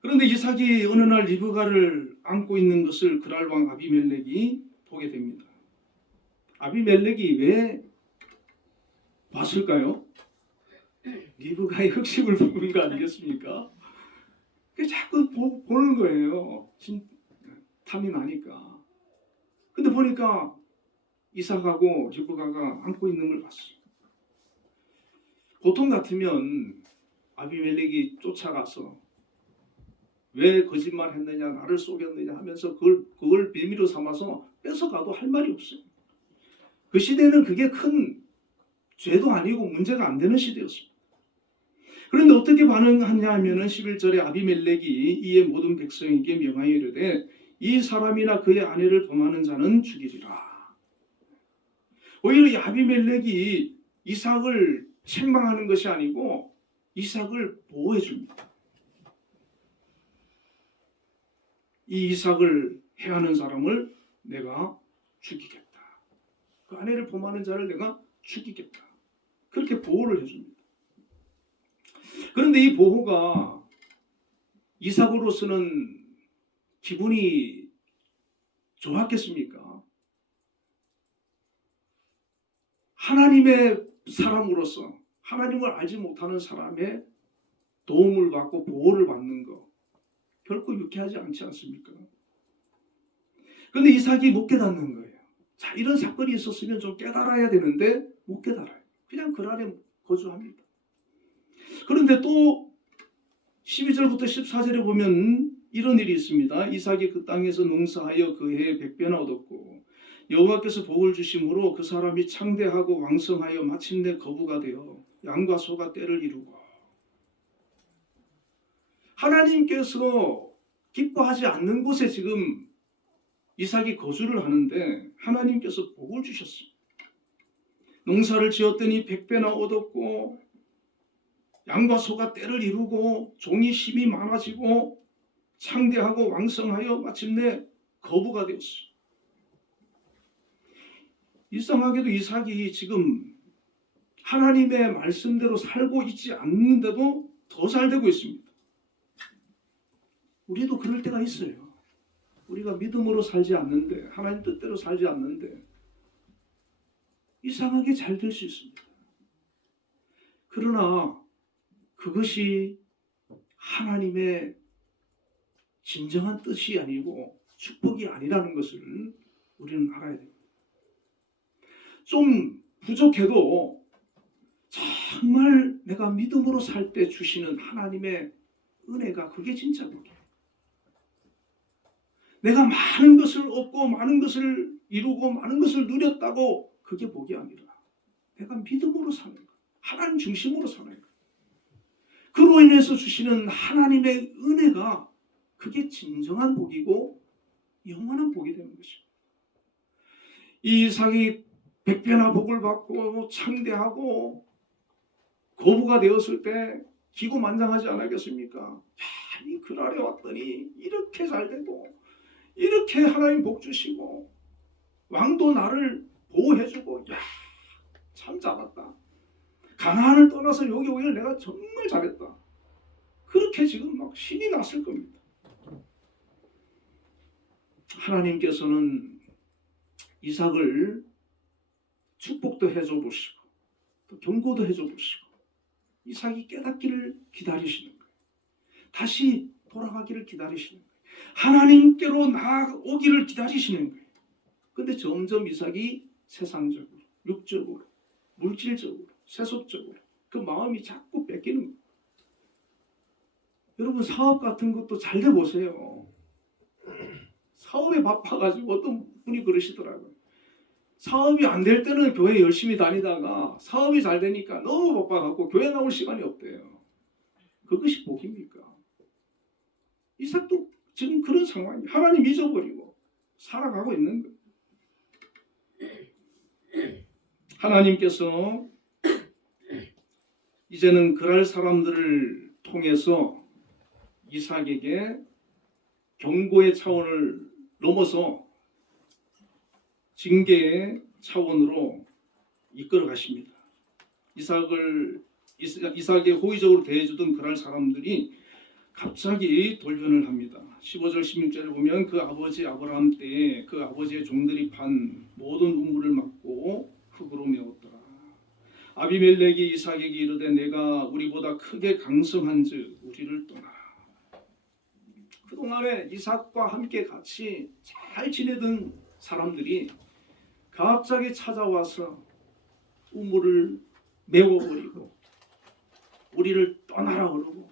그런데 이삭이 어느 날 리브가를 안고 있는 것을 그랄 왕 아비멜렉이 보게 됩니다. 아비멜렉이 왜 봤을까요? 리브가의 흑심을 부른 거 아니겠습니까? 자꾸 보는 거예요. 탐이 나니까. 근데 보니까 이삭하고 리브가가 안고 있는 걸 봤어요. 보통 같으면 아비멜렉이 쫓아가서 왜 거짓말 했느냐, 나를 속였느냐 하면서 그걸 빌미로 삼아서 뺏어가도 할 말이 없어요. 그 시대는 그게 큰 죄도 아니고 문제가 안 되는 시대였습니다. 그런데 어떻게 반응하냐 하면은 11절에 아비멜렉이 이에 모든 백성에게 명하여 이르되 이 사람이나 그의 아내를 범하는 자는 죽이리라. 오히려 이 아비멜렉이 이삭을 책망하는 것이 아니고 이삭을 보호해 줍니다. 이 이삭을 해하는 사람을 내가 죽이겠다. 그 아내를 범하는 자를 내가 죽이겠다. 그렇게 보호를 해줍니다. 그런데 이 보호가 이삭으로서는 기분이 좋았겠습니까? 하나님의 사람으로서 하나님을 알지 못하는 사람의 도움을 받고 보호를 받는 거 결코 유쾌하지 않지 않습니까? 그런데 이삭이 못 깨닫는 거예요. 자, 이런 사건이 있었으면 좀 깨달아야 되는데 못 깨달아요. 그냥 그 안에 거주합니다. 그런데 또 12절부터 14절에 보면 이런 일이 있습니다. 이삭이 그 땅에서 농사하여 그 해에 100배나 얻었고 여호와께서 복을 주심으로 그 사람이 창대하고 왕성하여 마침내 거부가 되어 양과 소가 떼를 이루고 하나님께서 기뻐하지 않는 곳에 지금 이삭이 거주를 하는데 하나님께서 복을 주셨습니다. 농사를 지었더니 100배나 얻었고 양과 소가 떼를 이루고 종이 힘이 많아지고 창대하고 왕성하여 마침내 거부가 되었어요. 이상하게도 이삭이 지금 하나님의 말씀대로 살고 있지 않는데도 더 잘 되고 있습니다. 우리도 그럴 때가 있어요. 우리가 믿음으로 살지 않는데 하나님 뜻대로 살지 않는데 이상하게 잘 될 수 있습니다. 그러나 그것이 하나님의 진정한 뜻이 아니고 축복이 아니라는 것을 우리는 알아야 됩니다. 좀 부족해도 정말 내가 믿음으로 살 때 주시는 하나님의 은혜가 그게 진짜 복이에요. 내가 많은 것을 얻고 많은 것을 이루고 많은 것을 누렸다고 그게 복이 아니라 내가 믿음으로 사는 것, 하나님 중심으로 사는 것. 그로 인해서 주시는 하나님의 은혜가 그게 진정한 복이고 영원한 복이 되는 것입니다. 이 이삭이 100배나 복을 받고 창대하고 거부가 되었을 때 기고만장하지 않았겠습니까? 야, 이 글 아래 왔더니 이렇게 잘 되고 이렇게 하나님 복 주시고 왕도 나를 보호해주고 야, 참 잘했다. 가나안을 떠나서 여기 오길 내가 정말 잘했다. 그렇게 지금 막 신이 났을 겁니다. 하나님께서는 이삭을 축복도 해줘 보시고 또 경고도 해줘 보시고 이삭이 깨닫기를 기다리시는 거예요. 다시 돌아가기를 기다리시는 거예요. 하나님께로 나아오기를 기다리시는 거예요. 근데 점점 이삭이 세상적으로, 육적으로, 물질적으로, 세속적으로 그 마음이 자꾸 뺏기는 거예요. 여러분 사업 같은 것도 잘 돼 보세요. 사업에 바빠가지고 어떤 분이 그러시더라고요. 사업이 안 될 때는 교회 열심히 다니다가 사업이 잘 되니까 너무 바빠갖고 교회 나올 시간이 없대요. 그것이 복입니까? 이삭도 지금 그런 상황이 하나님 잊어버리고 살아가고 있는 거예요. 하나님께서 이제는 그랄 사람들을 통해서 이삭에게 경고의 차원을 넘어서 징계의 차원으로 이끌어 가십니다. 이삭에 호의적으로 대해주던 그랄 사람들이 갑자기 돌변을 합니다. 15절 16절에 보면 그 아버지 아브라함 때에 그 아버지의 종들이 판 모든 우물을 막고 흙으로 메웠더라. 아비멜렉이 이삭에게 이르되 내가 우리보다 크게 강성한즉 우리를 떠나라. 그동안에 이삭과 함께 같이 잘 지내던 사람들이 갑자기 찾아와서 우물을 메워버리고 우리를 떠나라 그러고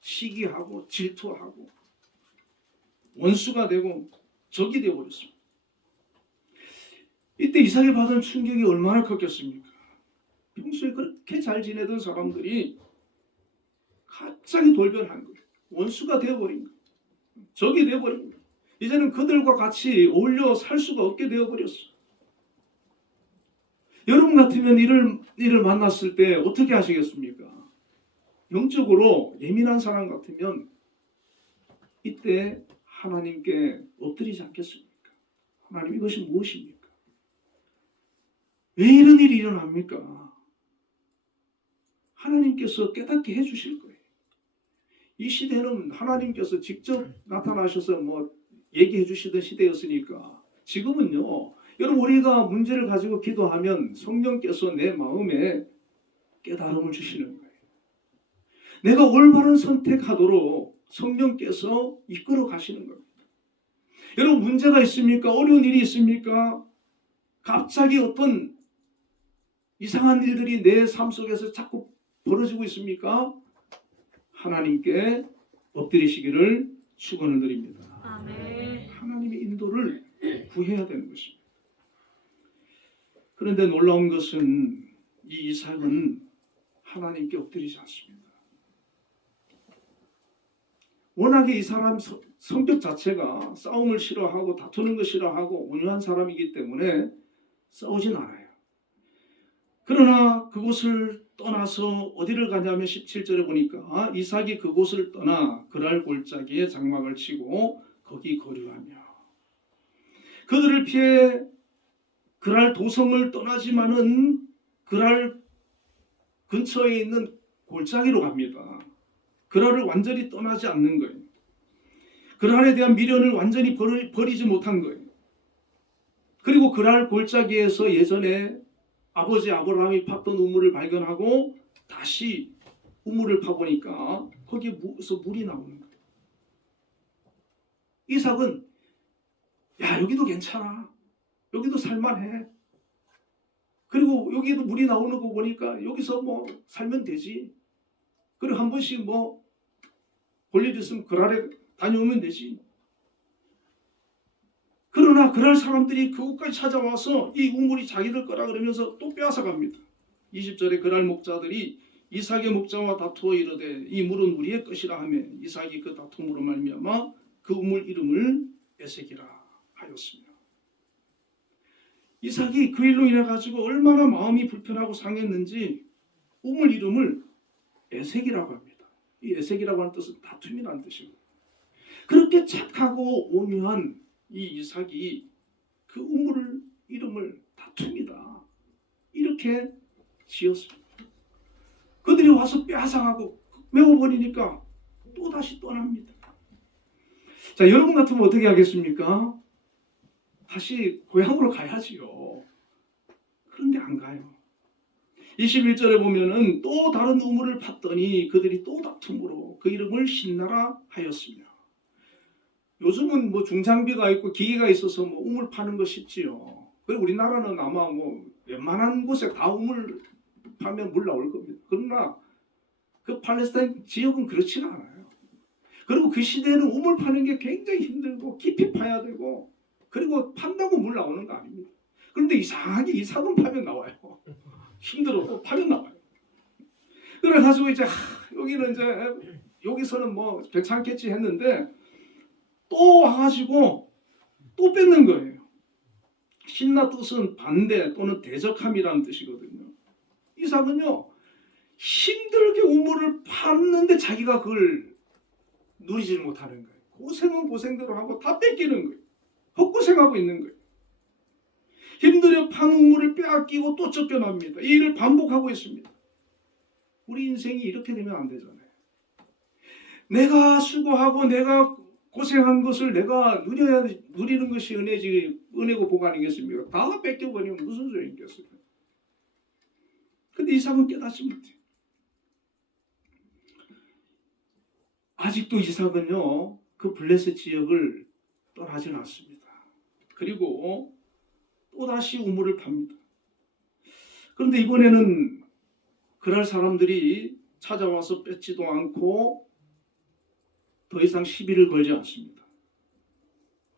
시기하고 질투하고 원수가 되고 적이 되어버렸습니다. 이때 이삭이 받은 충격이 얼마나 컸겠습니까? 평소에 그렇게 잘 지내던 사람들이 갑자기 돌변한 거예요. 원수가 되어버린 거예요. 적이 되어버린 거예요. 이제는 그들과 같이 어울려 살 수가 없게 되어버렸어요. 여러분 같으면 이를 만났을 때 어떻게 하시겠습니까? 영적으로 예민한 사람 같으면 이때 하나님께 엎드리지 않겠습니까? 하나님 이것이 무엇입니까? 왜 이런 일이 일어납니까? 하나님께서 깨닫게 해주실 거예요. 이 시대는 하나님께서 직접 나타나셔서 뭐 얘기해 주시던 시대였으니까 지금은요. 여러분 우리가 문제를 가지고 기도하면 성령께서 내 마음에 깨달음을 주시는 거예요. 내가 올바른 선택하도록 성령께서 이끌어 가시는 겁니다. 여러분 문제가 있습니까? 어려운 일이 있습니까? 갑자기 어떤 이상한 일들이 내 삶 속에서 자꾸 벌어지고 있습니까? 하나님께 엎드리시기를 축원을 드립니다. 아멘. 하나님의 인도를 구해야 되는 것입니다. 그런데 놀라운 것은 이 이삭은 하나님께 엎드리지 않습니다. 워낙에 이 사람 성격 자체가 싸움을 싫어하고 다투는 거 싫어하고 온유한 사람이기 때문에 싸우진 않아요. 그러나 그곳을 떠나서 어디를 가냐면 17절에 보니까 이삭이 그곳을 떠나 그랄 골짜기에 장막을 치고 거기 거류하며 그들을 피해 그랄 도성을 떠나지만은 그랄 근처에 있는 골짜기로 갑니다. 그랄을 완전히 떠나지 않는 거예요. 그랄에 대한 미련을 완전히 버리지 못한 거예요. 그리고 그랄 골짜기에서 예전에 아버지 아브라함이 팠던 우물을 발견하고 다시 우물을 파보니까 거기에서 물이 나오는 거예요. 이삭은 야 여기도 괜찮아. 여기도 살만해. 그리고 여기도 물이 나오는 거 보니까 여기서 뭐 살면 되지. 그리고 한 번씩 뭐 볼 일 있으면 그랄에 다녀오면 되지. 그러나 그랄 사람들이 그곳까지 찾아와서 이 우물이 자기들 거라 그러면서 또 빼앗아 갑니다. 20절에 그랄 목자들이 이삭의 목자와 다투어 이르되 이 물은 우리의 것이라 하며 이삭이 그 다툼으로 말미암아 그 우물 이름을 에색이라 하였으며 이삭이 그 일로 인해 가지고 얼마나 마음이 불편하고 상했는지 우물 이름을 에색이라고 합니다. 이 에색이라고 하는 뜻은 다툼이라는 뜻입니다. 그렇게 착하고 온유한 이 이삭이 그 우물 이름을 다툼이다 이렇게 지었습니다. 그들이 와서 빼앗아가고 메워버리니까 또 다시 떠납니다. 자 여러분 같으면 어떻게 하겠습니까? 다시 고향으로 가야지요. 그런데 안 가요. 21절에 보면은 또 다른 우물을 팠더니 그들이 또 다툼으로 그 이름을 신나라 하였으며 요즘은 뭐 중장비가 있고 기계가 있어서 뭐 우물 파는 거 쉽지요. 그리고 우리나라는 아마 뭐 웬만한 곳에 다 우물 파면 물 나올 겁니다. 그러나 그 팔레스타인 지역은 그렇지가 않아요. 그리고 그 시대에는 우물 파는 게 굉장히 힘들고 깊이 파야 되고 그리고 판다고 물 나오는 거 아닙니다. 그런데 이상하게 이삭은 파면 나와요. 힘들어도 파면 나와요. 그래가지고 이제 여기는 이제 여기서는 뭐 괜찮겠지 했는데 또 와가지고 또 뺏는 거예요. 신나 뜻은 반대 또는 대적함이라는 뜻이거든요. 이삭은요 힘들게 우물을 팠는데 자기가 그걸 누리지 못하는 거예요. 고생은 고생대로 하고 다 뺏기는 거예요. 헛고생하고 있는 거예요. 힘들어 판 우물을 빼앗기고 또 쫓겨납니다. 이 일을 반복하고 있습니다. 우리 인생이 이렇게 되면 안 되잖아요. 내가 수고하고 내가 고생한 것을 내가 누리는 것이 은혜고 복 아니겠습니까? 다 뺏겨버리면 무슨 소용이 있겠어요. 근데 이삭은 깨닫지 못해요. 아직도 이삭은요 그 블레셋 지역을 떠나지 않습니다. 그리고 또다시 우물을 팝니다. 그런데 이번에는 그럴 사람들이 찾아와서 뺏지도 않고 더 이상 시비를 걸지 않습니다.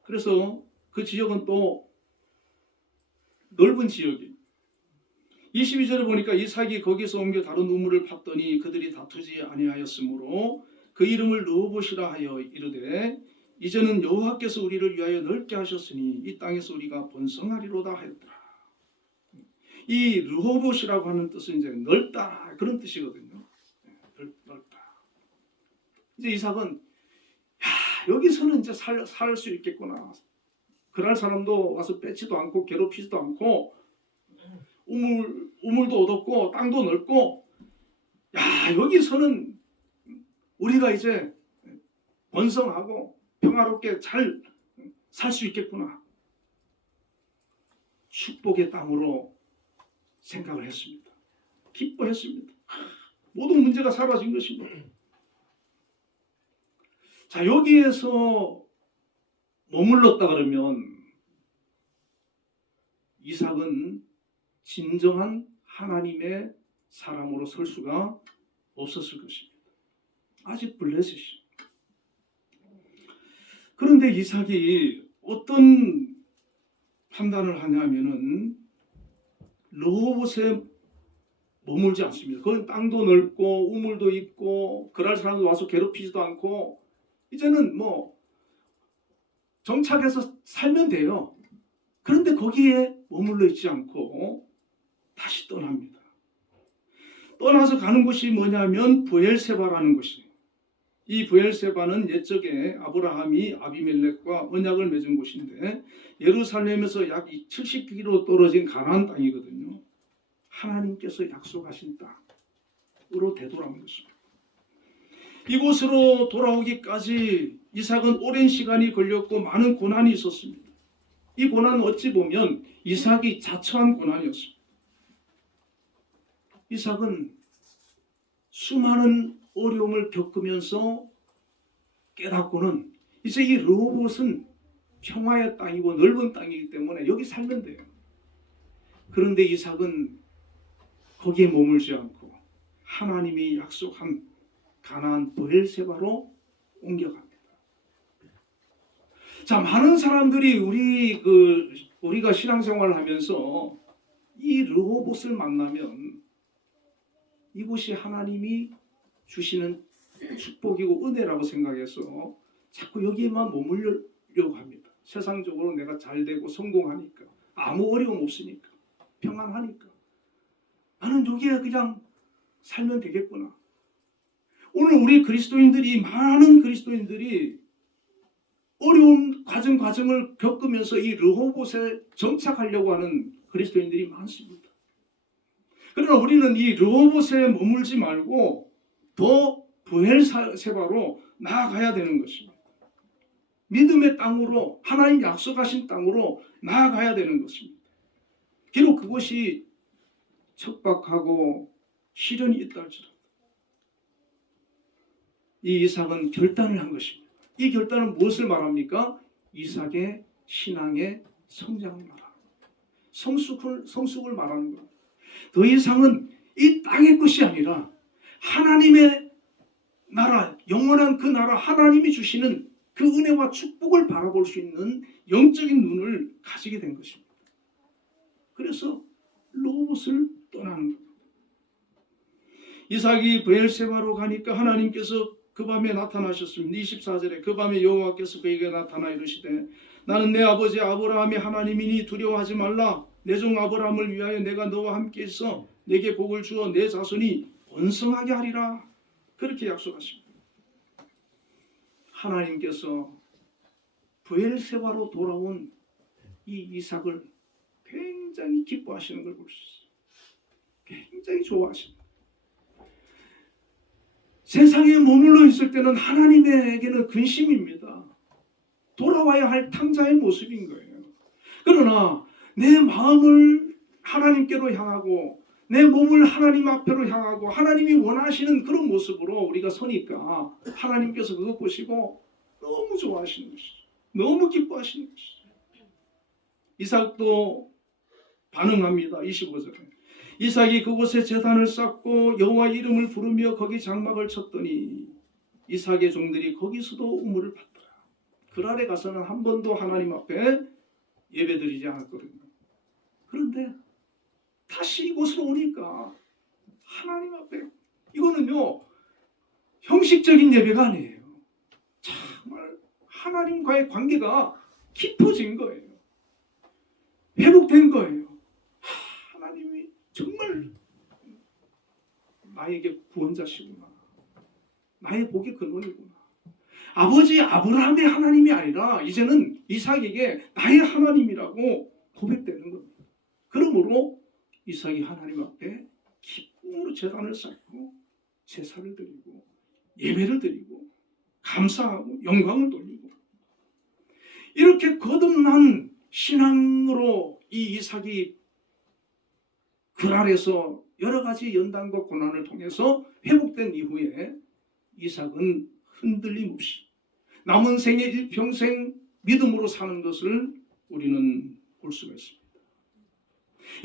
그래서 그 지역은 또 넓은 지역이에요. 22절에 보니까 이삭이 거기서 옮겨 다른 우물을 팠더니 그들이 다투지 아니하였으므로 그 이름을 르호봇이라 하여 이르되 이제는 여호와께서 우리를 위하여 넓게 하셨으니 이 땅에서 우리가 번성하리로다 하였더라. 이 르호봇이라고 하는 뜻은 이제 넓다 그런 뜻이거든요. 넓다. 이제 이삭은 여기서는 이제 살 수 있겠구나. 그럴 사람도 와서 뺏지도 않고 괴롭히지도 않고 우물도 얻었고 땅도 넓고 여기서는 우리가 이제 번성하고 평화롭게 잘 살 수 있겠구나. 축복의 땅으로 생각을 했습니다. 기뻐했습니다. 모든 문제가 사라진 것입니다. 자, 여기에서 머물렀다 그러면 이삭은 진정한 하나님의 사람으로 설 수가 없었을 것입니다. 아직 블레셋이. 그런데 이삭이 어떤 판단을 하냐면은 르호봇에 머물지 않습니다. 거기 땅도 넓고 우물도 있고 그럴 사람도 와서 괴롭히지도 않고 이제는 뭐 정착해서 살면 돼요. 그런데 거기에 머물러 있지 않고 다시 떠납니다. 떠나서 가는 곳이 뭐냐면 브엘세바라는 곳이에요. 이 브엘세바는 옛적에 아브라함이 아비멜렉과 언약을 맺은 곳인데 예루살렘에서 약 70km 떨어진 가나안 땅이거든요. 하나님께서 약속하신 땅으로 되돌아온 것입니다. 이곳으로 돌아오기까지 이삭은 오랜 시간이 걸렸고 많은 고난이 있었습니다. 이 고난은 어찌 보면 이삭이 자처한 고난이었습니다. 이삭은 수많은 어려움을 겪으면서 깨닫고는 이제 이 르호봇은 평화의 땅이고 넓은 땅이기 때문에 여기 살면 돼요. 그런데 이삭은 거기에 머물지 않고 하나님이 약속한 가나안 브엘세바로 옮겨갑니다. 자, 많은 사람들이 우리가 신앙생활을 하면서 이 르호봇을 만나면 이곳이 하나님이 주시는 축복이고 은혜라고 생각해서 자꾸 여기에만 머물려고 합니다. 세상적으로 내가 잘 되고 성공하니까, 아무 어려움 없으니까, 평안하니까 나는 여기에 그냥 살면 되겠구나. 오늘 우리 그리스도인들이, 많은 그리스도인들이 어려운 과정을 겪으면서 이 르호봇에 정착하려고 하는 그리스도인들이 많습니다. 그러나 우리는 이 르호봇에 머물지 말고 더 브엘세바로 나아가야 되는 것입니다. 믿음의 땅으로, 하나님 약속하신 땅으로 나아가야 되는 것입니다. 비록 그것이 척박하고 시련이 있다 할지라도 이 이삭은 결단을 한 것입니다. 이 결단은 무엇을 말합니까? 이삭의 신앙의 성장을 말합니다. 성숙을 말하는 겁니다. 더 이상은 이 땅의 것이 아니라 하나님의 나라, 영원한 그 나라, 하나님이 주시는 그 은혜와 축복을 바라볼 수 있는 영적인 눈을 가지게 된 것입니다. 그래서 르호봇을 떠나는 겁니다. 이삭이 브엘세바로 가니까 하나님께서 그 밤에 나타나셨습니다. 24절에 그 밤에 여호와께서 그에게 나타나 이르시되 나는 내 아버지 아브라함의 하나님이니 두려워하지 말라. 내 종 아브라함을 위하여 내가 너와 함께 있어 내게 복을 주어 내 자손이 번성하게 하리라. 그렇게 약속하십니다. 하나님께서 브엘세바로 돌아온 이 이삭을 굉장히 기뻐하시는 걸 볼 수 있어요. 굉장히 좋아하십니다. 세상에 머물러 있을 때는 하나님에게는 근심입니다. 돌아와야 할 탕자의 모습인 거예요. 그러나 내 마음을 하나님께로 향하고 내 몸을 하나님 앞으로 향하고 하나님이 원하시는 그런 모습으로 우리가 서니까 하나님께서 그것 보시고 너무 좋아하시는 것이죠. 너무 기뻐하시는 것이죠. 이삭도 반응합니다. 25절에 이삭이 그곳에 제단을 쌓고 여호와 이름을 부르며 거기 장막을 쳤더니 이삭의 종들이 거기서도 우물을 받더라. 그날에 가서는 한 번도 하나님 앞에 예배드리지 않았거든요. 그런데 다시 이곳으로 오니까 하나님 앞에, 이거는요 형식적인 예배가 아니에요. 정말 하나님과의 관계가 깊어진 거예요. 회복된 거예요. 하나님이 정말 나에게 구원자시구나. 나의 복의 근원이구나. 아버지 아브라함의 하나님이 아니라 이제는 이삭에게 나의 하나님이라고 고백되는 겁니다. 그러므로 이삭이 하나님 앞에 기쁨으로 제단을 쌓고 제사를 드리고 예배를 드리고 감사하고 영광을 돌리고 이렇게 거듭난 신앙으로 이 이삭이 그랄에서 여러 가지 연단과 고난을 통해서 회복된 이후에 이삭은 흔들림 없이 남은 생애 일평생 믿음으로 사는 것을 우리는 볼 수가 있습니다.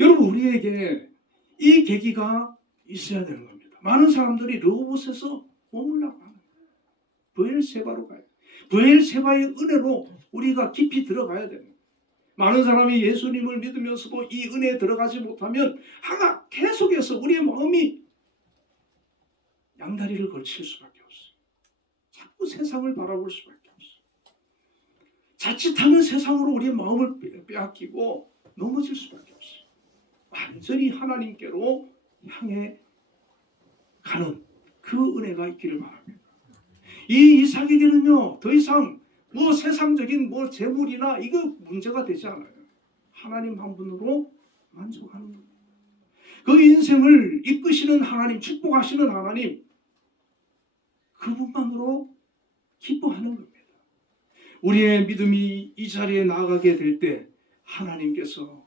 여러분, 우리에게 이 계기가 있어야 되는 겁니다. 많은 사람들이 르호봇에서 머물라고 하는 거예요. 브엘세바로 가요. 브엘세바의 은혜로 우리가 깊이 들어가야 돼요. 많은 사람이 예수님을 믿으면서도 이 은혜에 들어가지 못하면 하나 계속해서 우리의 마음이 양다리를 걸칠 수밖에 없어요. 자꾸 세상을 바라볼 수밖에 없어요. 자칫하면 세상으로 우리의 마음을 빼앗기고 넘어질 수밖에 없어요. 완전히 하나님께로 향해 가는 그 은혜가 있기를 바랍니다. 이 이삭에게는요, 더 이상 뭐 세상적인 뭐 재물이나 이거 문제가 되지 않아요. 하나님 한 분으로 만족하는 겁니다. 그 인생을 이끄시는 하나님, 축복하시는 하나님, 그분만으로 기뻐하는 겁니다. 우리의 믿음이 이 자리에 나아가게 될 때 하나님께서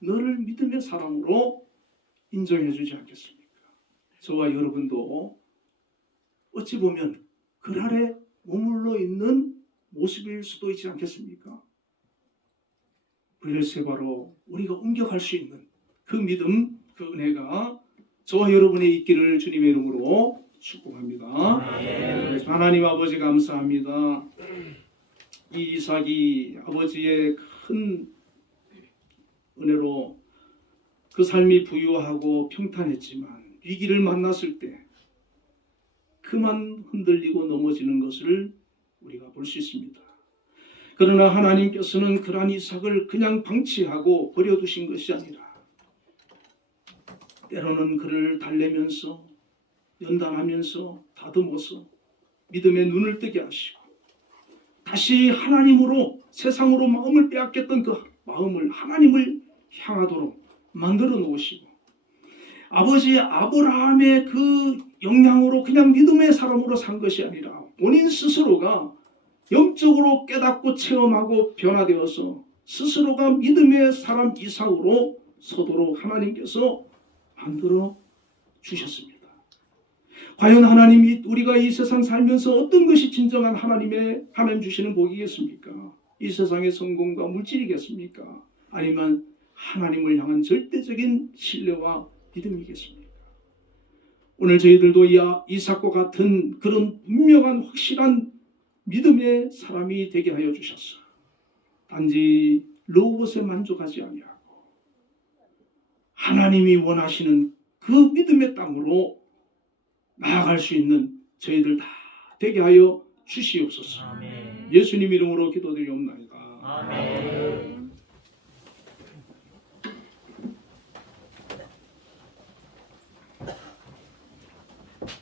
너를 믿음의 사람으로 인정해 주지 않겠습니까? 저와 여러분도 어찌 보면 그 아래 머물러 있는 모습일 수도 있지 않겠습니까? 브엘세바로 우리가 옮겨갈 수 있는 그 믿음, 그 은혜가 저와 여러분의 있기를 주님의 이름으로 축복합니다. 하나님 아버지 감사합니다. 이 이삭이 아버지의 큰 은혜로 그 삶이 부유하고 평탄했지만 위기를 만났을 때 그만 흔들리고 넘어지는 것을 우리가 볼 수 있습니다. 그러나 하나님께서는 그러한 이삭을 그냥 방치하고 버려두신 것이 아니라 때로는 그를 달래면서 연단하면서 다듬어서 믿음의 눈을 뜨게 하시고 다시 하나님으로 세상으로 마음을 빼앗겼던 그 마음을 하나님을 향하도록 만들어 놓으시고 아버지 아브라함의 그 영향으로 그냥 믿음의 사람으로 산 것이 아니라 본인 스스로가 영적으로 깨닫고 체험하고 변화되어서 스스로가 믿음의 사람 이삭으로 서도록 하나님께서 만들어 주셨습니다. 과연 하나님이 우리가 이 세상 살면서 어떤 것이 진정한 하나님 주시는 복이겠습니까? 이 세상의 성공과 물질이겠습니까? 아니면 하나님을 향한 절대적인 신뢰와 믿음이겠습니까? 오늘 저희들도 이삭과 같은 그런 분명한 확실한 믿음의 사람이 되게 하여 주셨어. 단지 르호봇에 만족하지 아니하고 하나님이 원하시는 그 믿음의 땅으로 나아갈 수 있는 저희들 다 되게 하여 주시옵소서. 아멘. 예수님 이름으로 기도드리옵나이다. 아멘.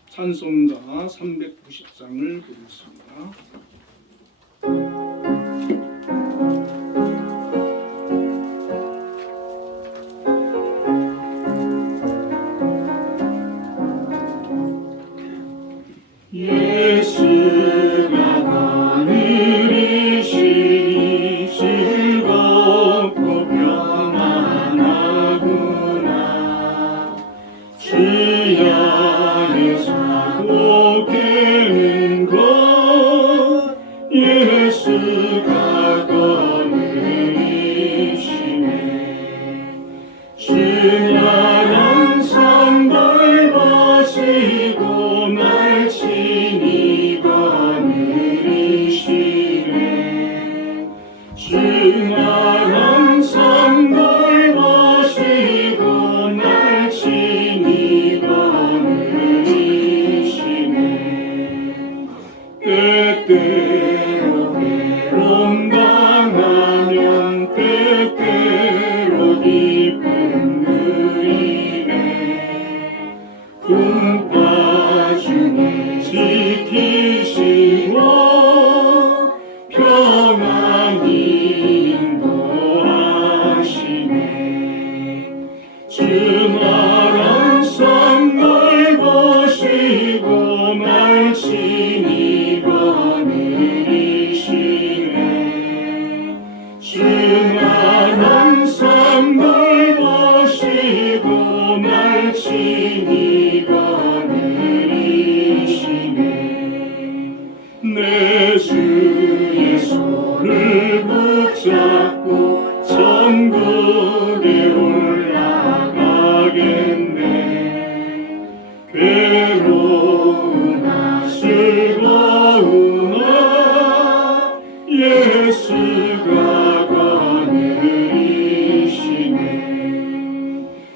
찬송가 390장을 부르겠습니다. 예수가 하늘이시니 즐겁고 평안하구나. 주야의 사고 깨는 것 예수가 거느리시네. 주야는 산벌 버시고 날치니 거느리시네. 주야는 산벌 버시고 날치니 거느리시네. 때때로 괴로움 당하면 때때로 기쁨 누리네. 꿈과 중에 지키시고 평안히 인도하시네. 주나라 선걸 보시고 내 주의 손을 붙잡고 천국에 올라가겠네. 괴로우나 즐거우나 예수가 거느리시네.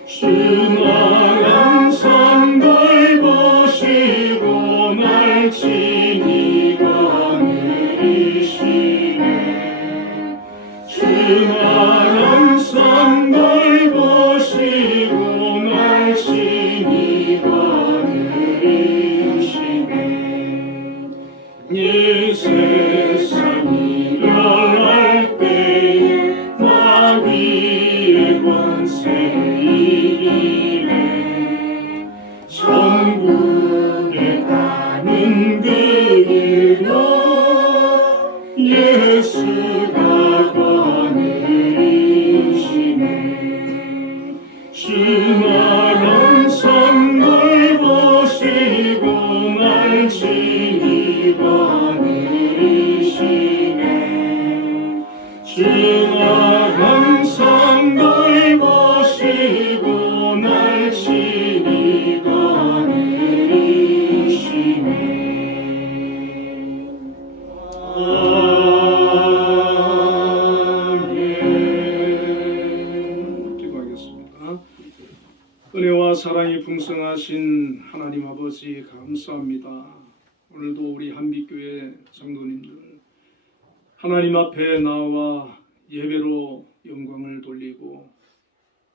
주나간 산들 보시고 날 친히 거느리시네. 주나간 산들 보시고 날 친히 거느리시네. 이 세상이 멸할 때에 마귀의 권세 이기네. 천국에 가는 그 길로 예수가 거느리시네. 주나간 산들 보시고 날 친히 거느리시네. 주나간 산들 보시고 날 친히 거느리시네. 아멘. 기도하겠습니다. 은혜와 사랑이 풍성하신 하나님 아버지 감사합니다. 오늘도 우리 한빛교회 성도님들 하나님 앞에 나와 예배로 영광을 돌리고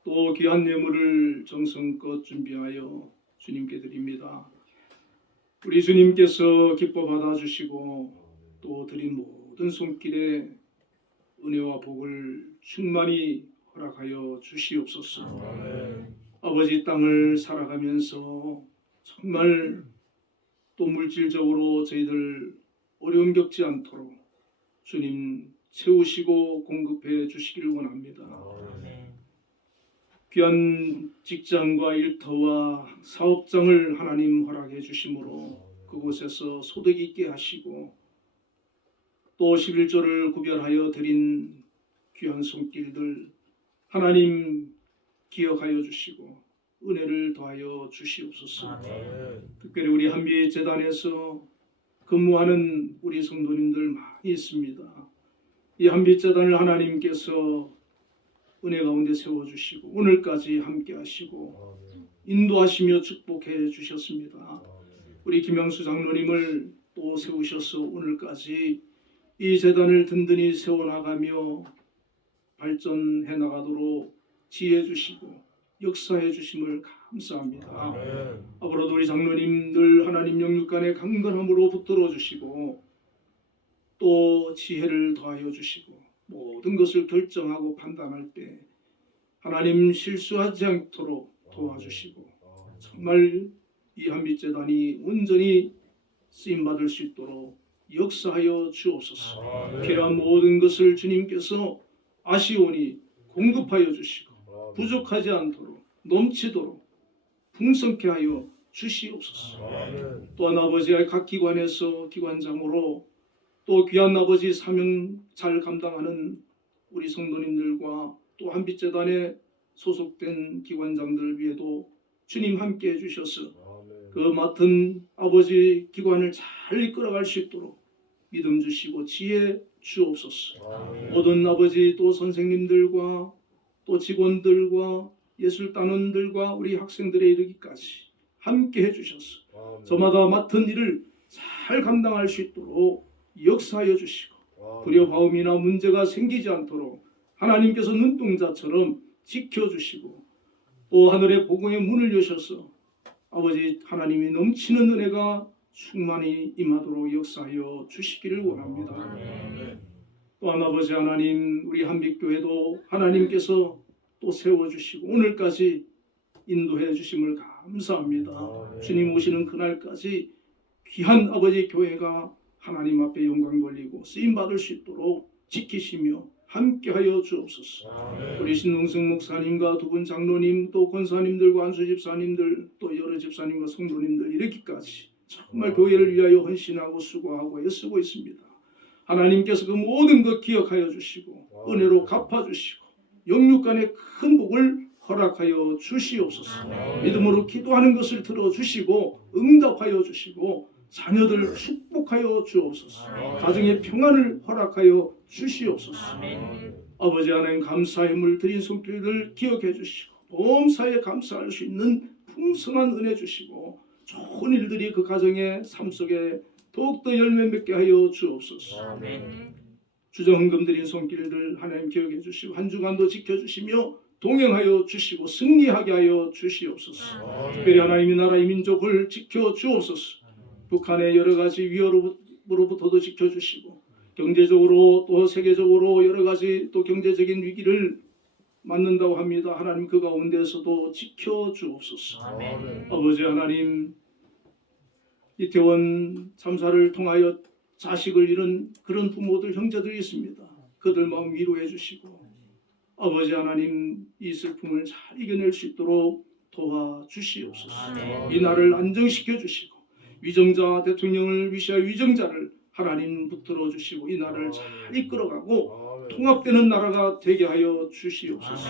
또 귀한 예물을 정성껏 준비하여 주님께 드립니다. 우리 주님께서 기뻐 받아주시고 또 드린 모든 손길에 은혜와 복을 충만히 허락하여 주시옵소서. 아버지 땅을 살아가면서 정말 또 물질적으로 저희들 어려움 겪지 않도록 주님 채우시고 공급해 주시길 원합니다. 귀한 직장과 일터와 사업장을 하나님 허락해 주심으로 그곳에서 소득 있게 하시고 또 11조를 구별하여 드린 귀한 손길들 하나님 기억하여 주시고 은혜를 더하여 주시옵소서. 특별히 우리 한빛 재단에서 근무하는 우리 성도님들 많이 있습니다. 이 한빛 재단을 하나님께서 은혜 가운데 세워주시고 오늘까지 함께 하시고 인도하시며 축복해 주셨습니다. 우리 김영수 장로님을 또 세우셔서 오늘까지 이 재단을 든든히 세워나가며 발전해 나가도록 지혜 주시고 역사해 주심을 감사합니다. 앞으로도 우리 장로님들 하나님 영육간의 강건함으로 붙들어 주시고 또 지혜를 더하여 주시고 모든 것을 결정하고 판단할 때 하나님 실수하지 않도록 도와주시고 정말 이 한빛재단이 온전히 쓰임받을 수 있도록 역사하여 주옵소서. 필요한 모든 것을 주님께서 아시오니 공급하여 주시고 부족하지 않도록 넘치도록 풍성케 하여 주시옵소서. 또한 아버지의 각 기관에서 기관장으로 또 귀한 아버지 사명 잘 감당하는 우리 성도님들과 또 한빛재단에 소속된 기관장들 위에도 주님 함께 해주셔서 그 맡은 아버지 기관을 잘 이끌어갈 수 있도록 믿음 주시고 지혜 주옵소서. 모든 아버지 또 선생님들과 또 직원들과 예술단원들과 우리 학생들에 이르기까지 함께 해주셔서 저마다 맡은 일을 잘 감당할 수 있도록 역사하여 주시고 불협화음이나 문제가 생기지 않도록 하나님께서 눈동자처럼 지켜주시고 또 하늘의 복음의 문을 여셔서 아버지 하나님이 넘치는 은혜가 충만히 임하도록 역사하여 주시기를 원합니다. 또한 아버지 하나님 우리 한빛교회도 하나님께서 또 세워주시고 오늘까지 인도해 주심을 감사합니다. 주님 오시는 그날까지 귀한 아버지 교회가 하나님 앞에 영광 돌리고 쓰임받을 수 있도록 지키시며 함께하여 주옵소서. 우리 신동승 목사님과 두 분 장로님 또 권사님들과 안수 집사님들 또 여러 집사님과 성도님들 이르기까지 정말 교회를 위하여 헌신하고 수고하고 애쓰고 있습니다. 하나님께서 그 모든 것 기억하여 주시고 은혜로 갚아주시고 영육간의 큰 복을 허락하여 주시옵소서. 믿음으로 기도하는 것을 들어주시고 응답하여 주시고 자녀들 축복하여 주옵소서. 가정의 평안을 허락하여 주시옵소서. 아버지 하나님, 감사의 힘을 드린 손길을 기억해 주시고 범사에 감사할 수 있는 풍성한 은혜 주시고 좋은 일들이 그 가정의 삶 속에 더욱더 열매 맺게 하여 주옵소서. 주정헌금 드린 손길들 하나님 기억해 주시고 한 주간도 지켜주시며 동행하여 주시고 승리하게 하여 주시옵소서. 특별히 하나님이 나라의 민족을 지켜 주옵소서. 북한의 여러 가지 위협으로부터도 지켜주시고 경제적으로 또 세계적으로 여러 가지 또 경제적인 위기를 맞는다고 합니다. 하나님 그 가운데서도 지켜 주옵소서. 아버지 하나님, 이태원 참사를 통하여 자식을 잃은 그런 부모들 형제들이 있습니다. 그들 마음 위로해 주시고 아버지 하나님, 이 슬픔을 잘 이겨낼 수 있도록 도와주시옵소서. 이 나라를 안정시켜 주시고 위정자 대통령을 위시할 위정자를 하나님 붙들어 주시고 이 나라를 잘 이끌어가고 통합되는 나라가 되게 하여 주시옵소서.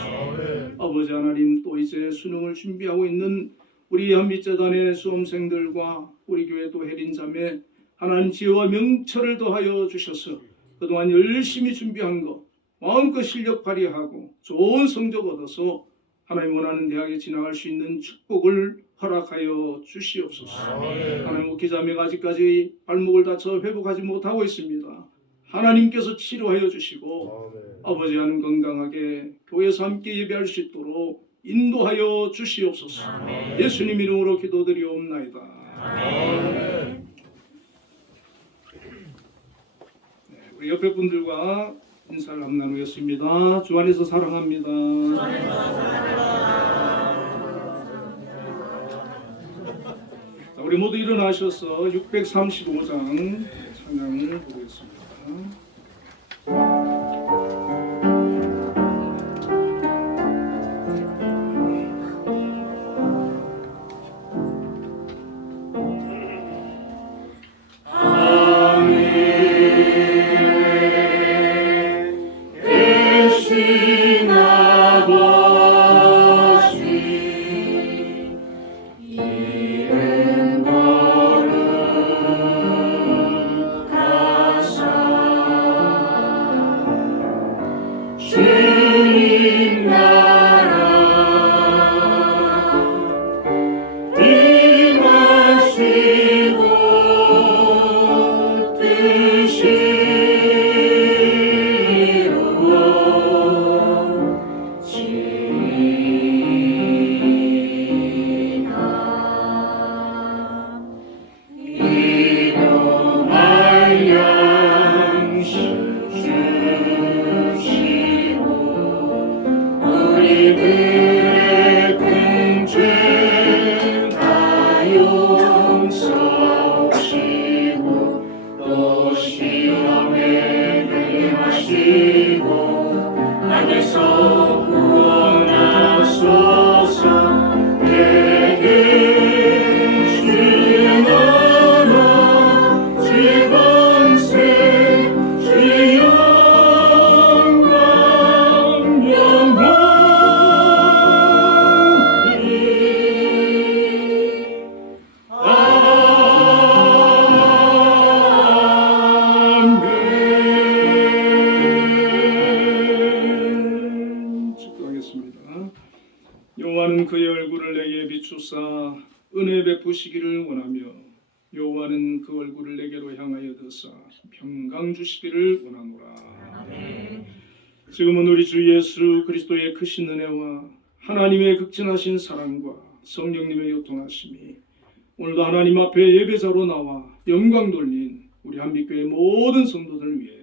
아버지 하나님, 또 이제 수능을 준비하고 있는 우리 한빛재단의 수험생들과 우리 교회 또 혜린자매 하나님 지혜와 명철을 더하여 주셔서 그동안 열심히 준비한 것 마음껏 실력 발휘하고 좋은 성적 얻어서 하나님 원하는 대학에 진학할 수 있는 축복을 허락하여 주시옵소서. 하나님, 목기자매가 아직까지 발목을 다쳐 회복하지 못하고 있습니다. 하나님께서 치료하여 주시고 아버지 하나님, 건강하게 교회에서 함께 예배할 수 있도록 인도하여 주시옵소서. 예수님 이름으로 기도드리옵나이다. 네, 우리 옆에 분들과 인사를 한번 나누겠습니다. 주 안에서 사랑합니다. 자, 우리 모두 일어나셔서 635장 찬양을 보겠습니다. 여호와는 그의 얼굴을 내게 비추사 은혜 베푸시기를 원하며 여호와는 그 얼굴을 내게로 향하여 드사 평강 주시기를 원하노라. 지금은 우리 주 예수 그리스도의 크신 은혜와 하나님의 극진하신 사랑과 성령님의 교통하심이 오늘도 하나님 앞에 예배자로 나와 영광 돌린 우리 한빛교회 모든 성도들 위해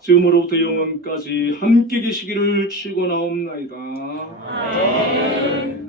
지금으로부터 영원까지 함께 계시기를 축원하옵나이다. 아멘.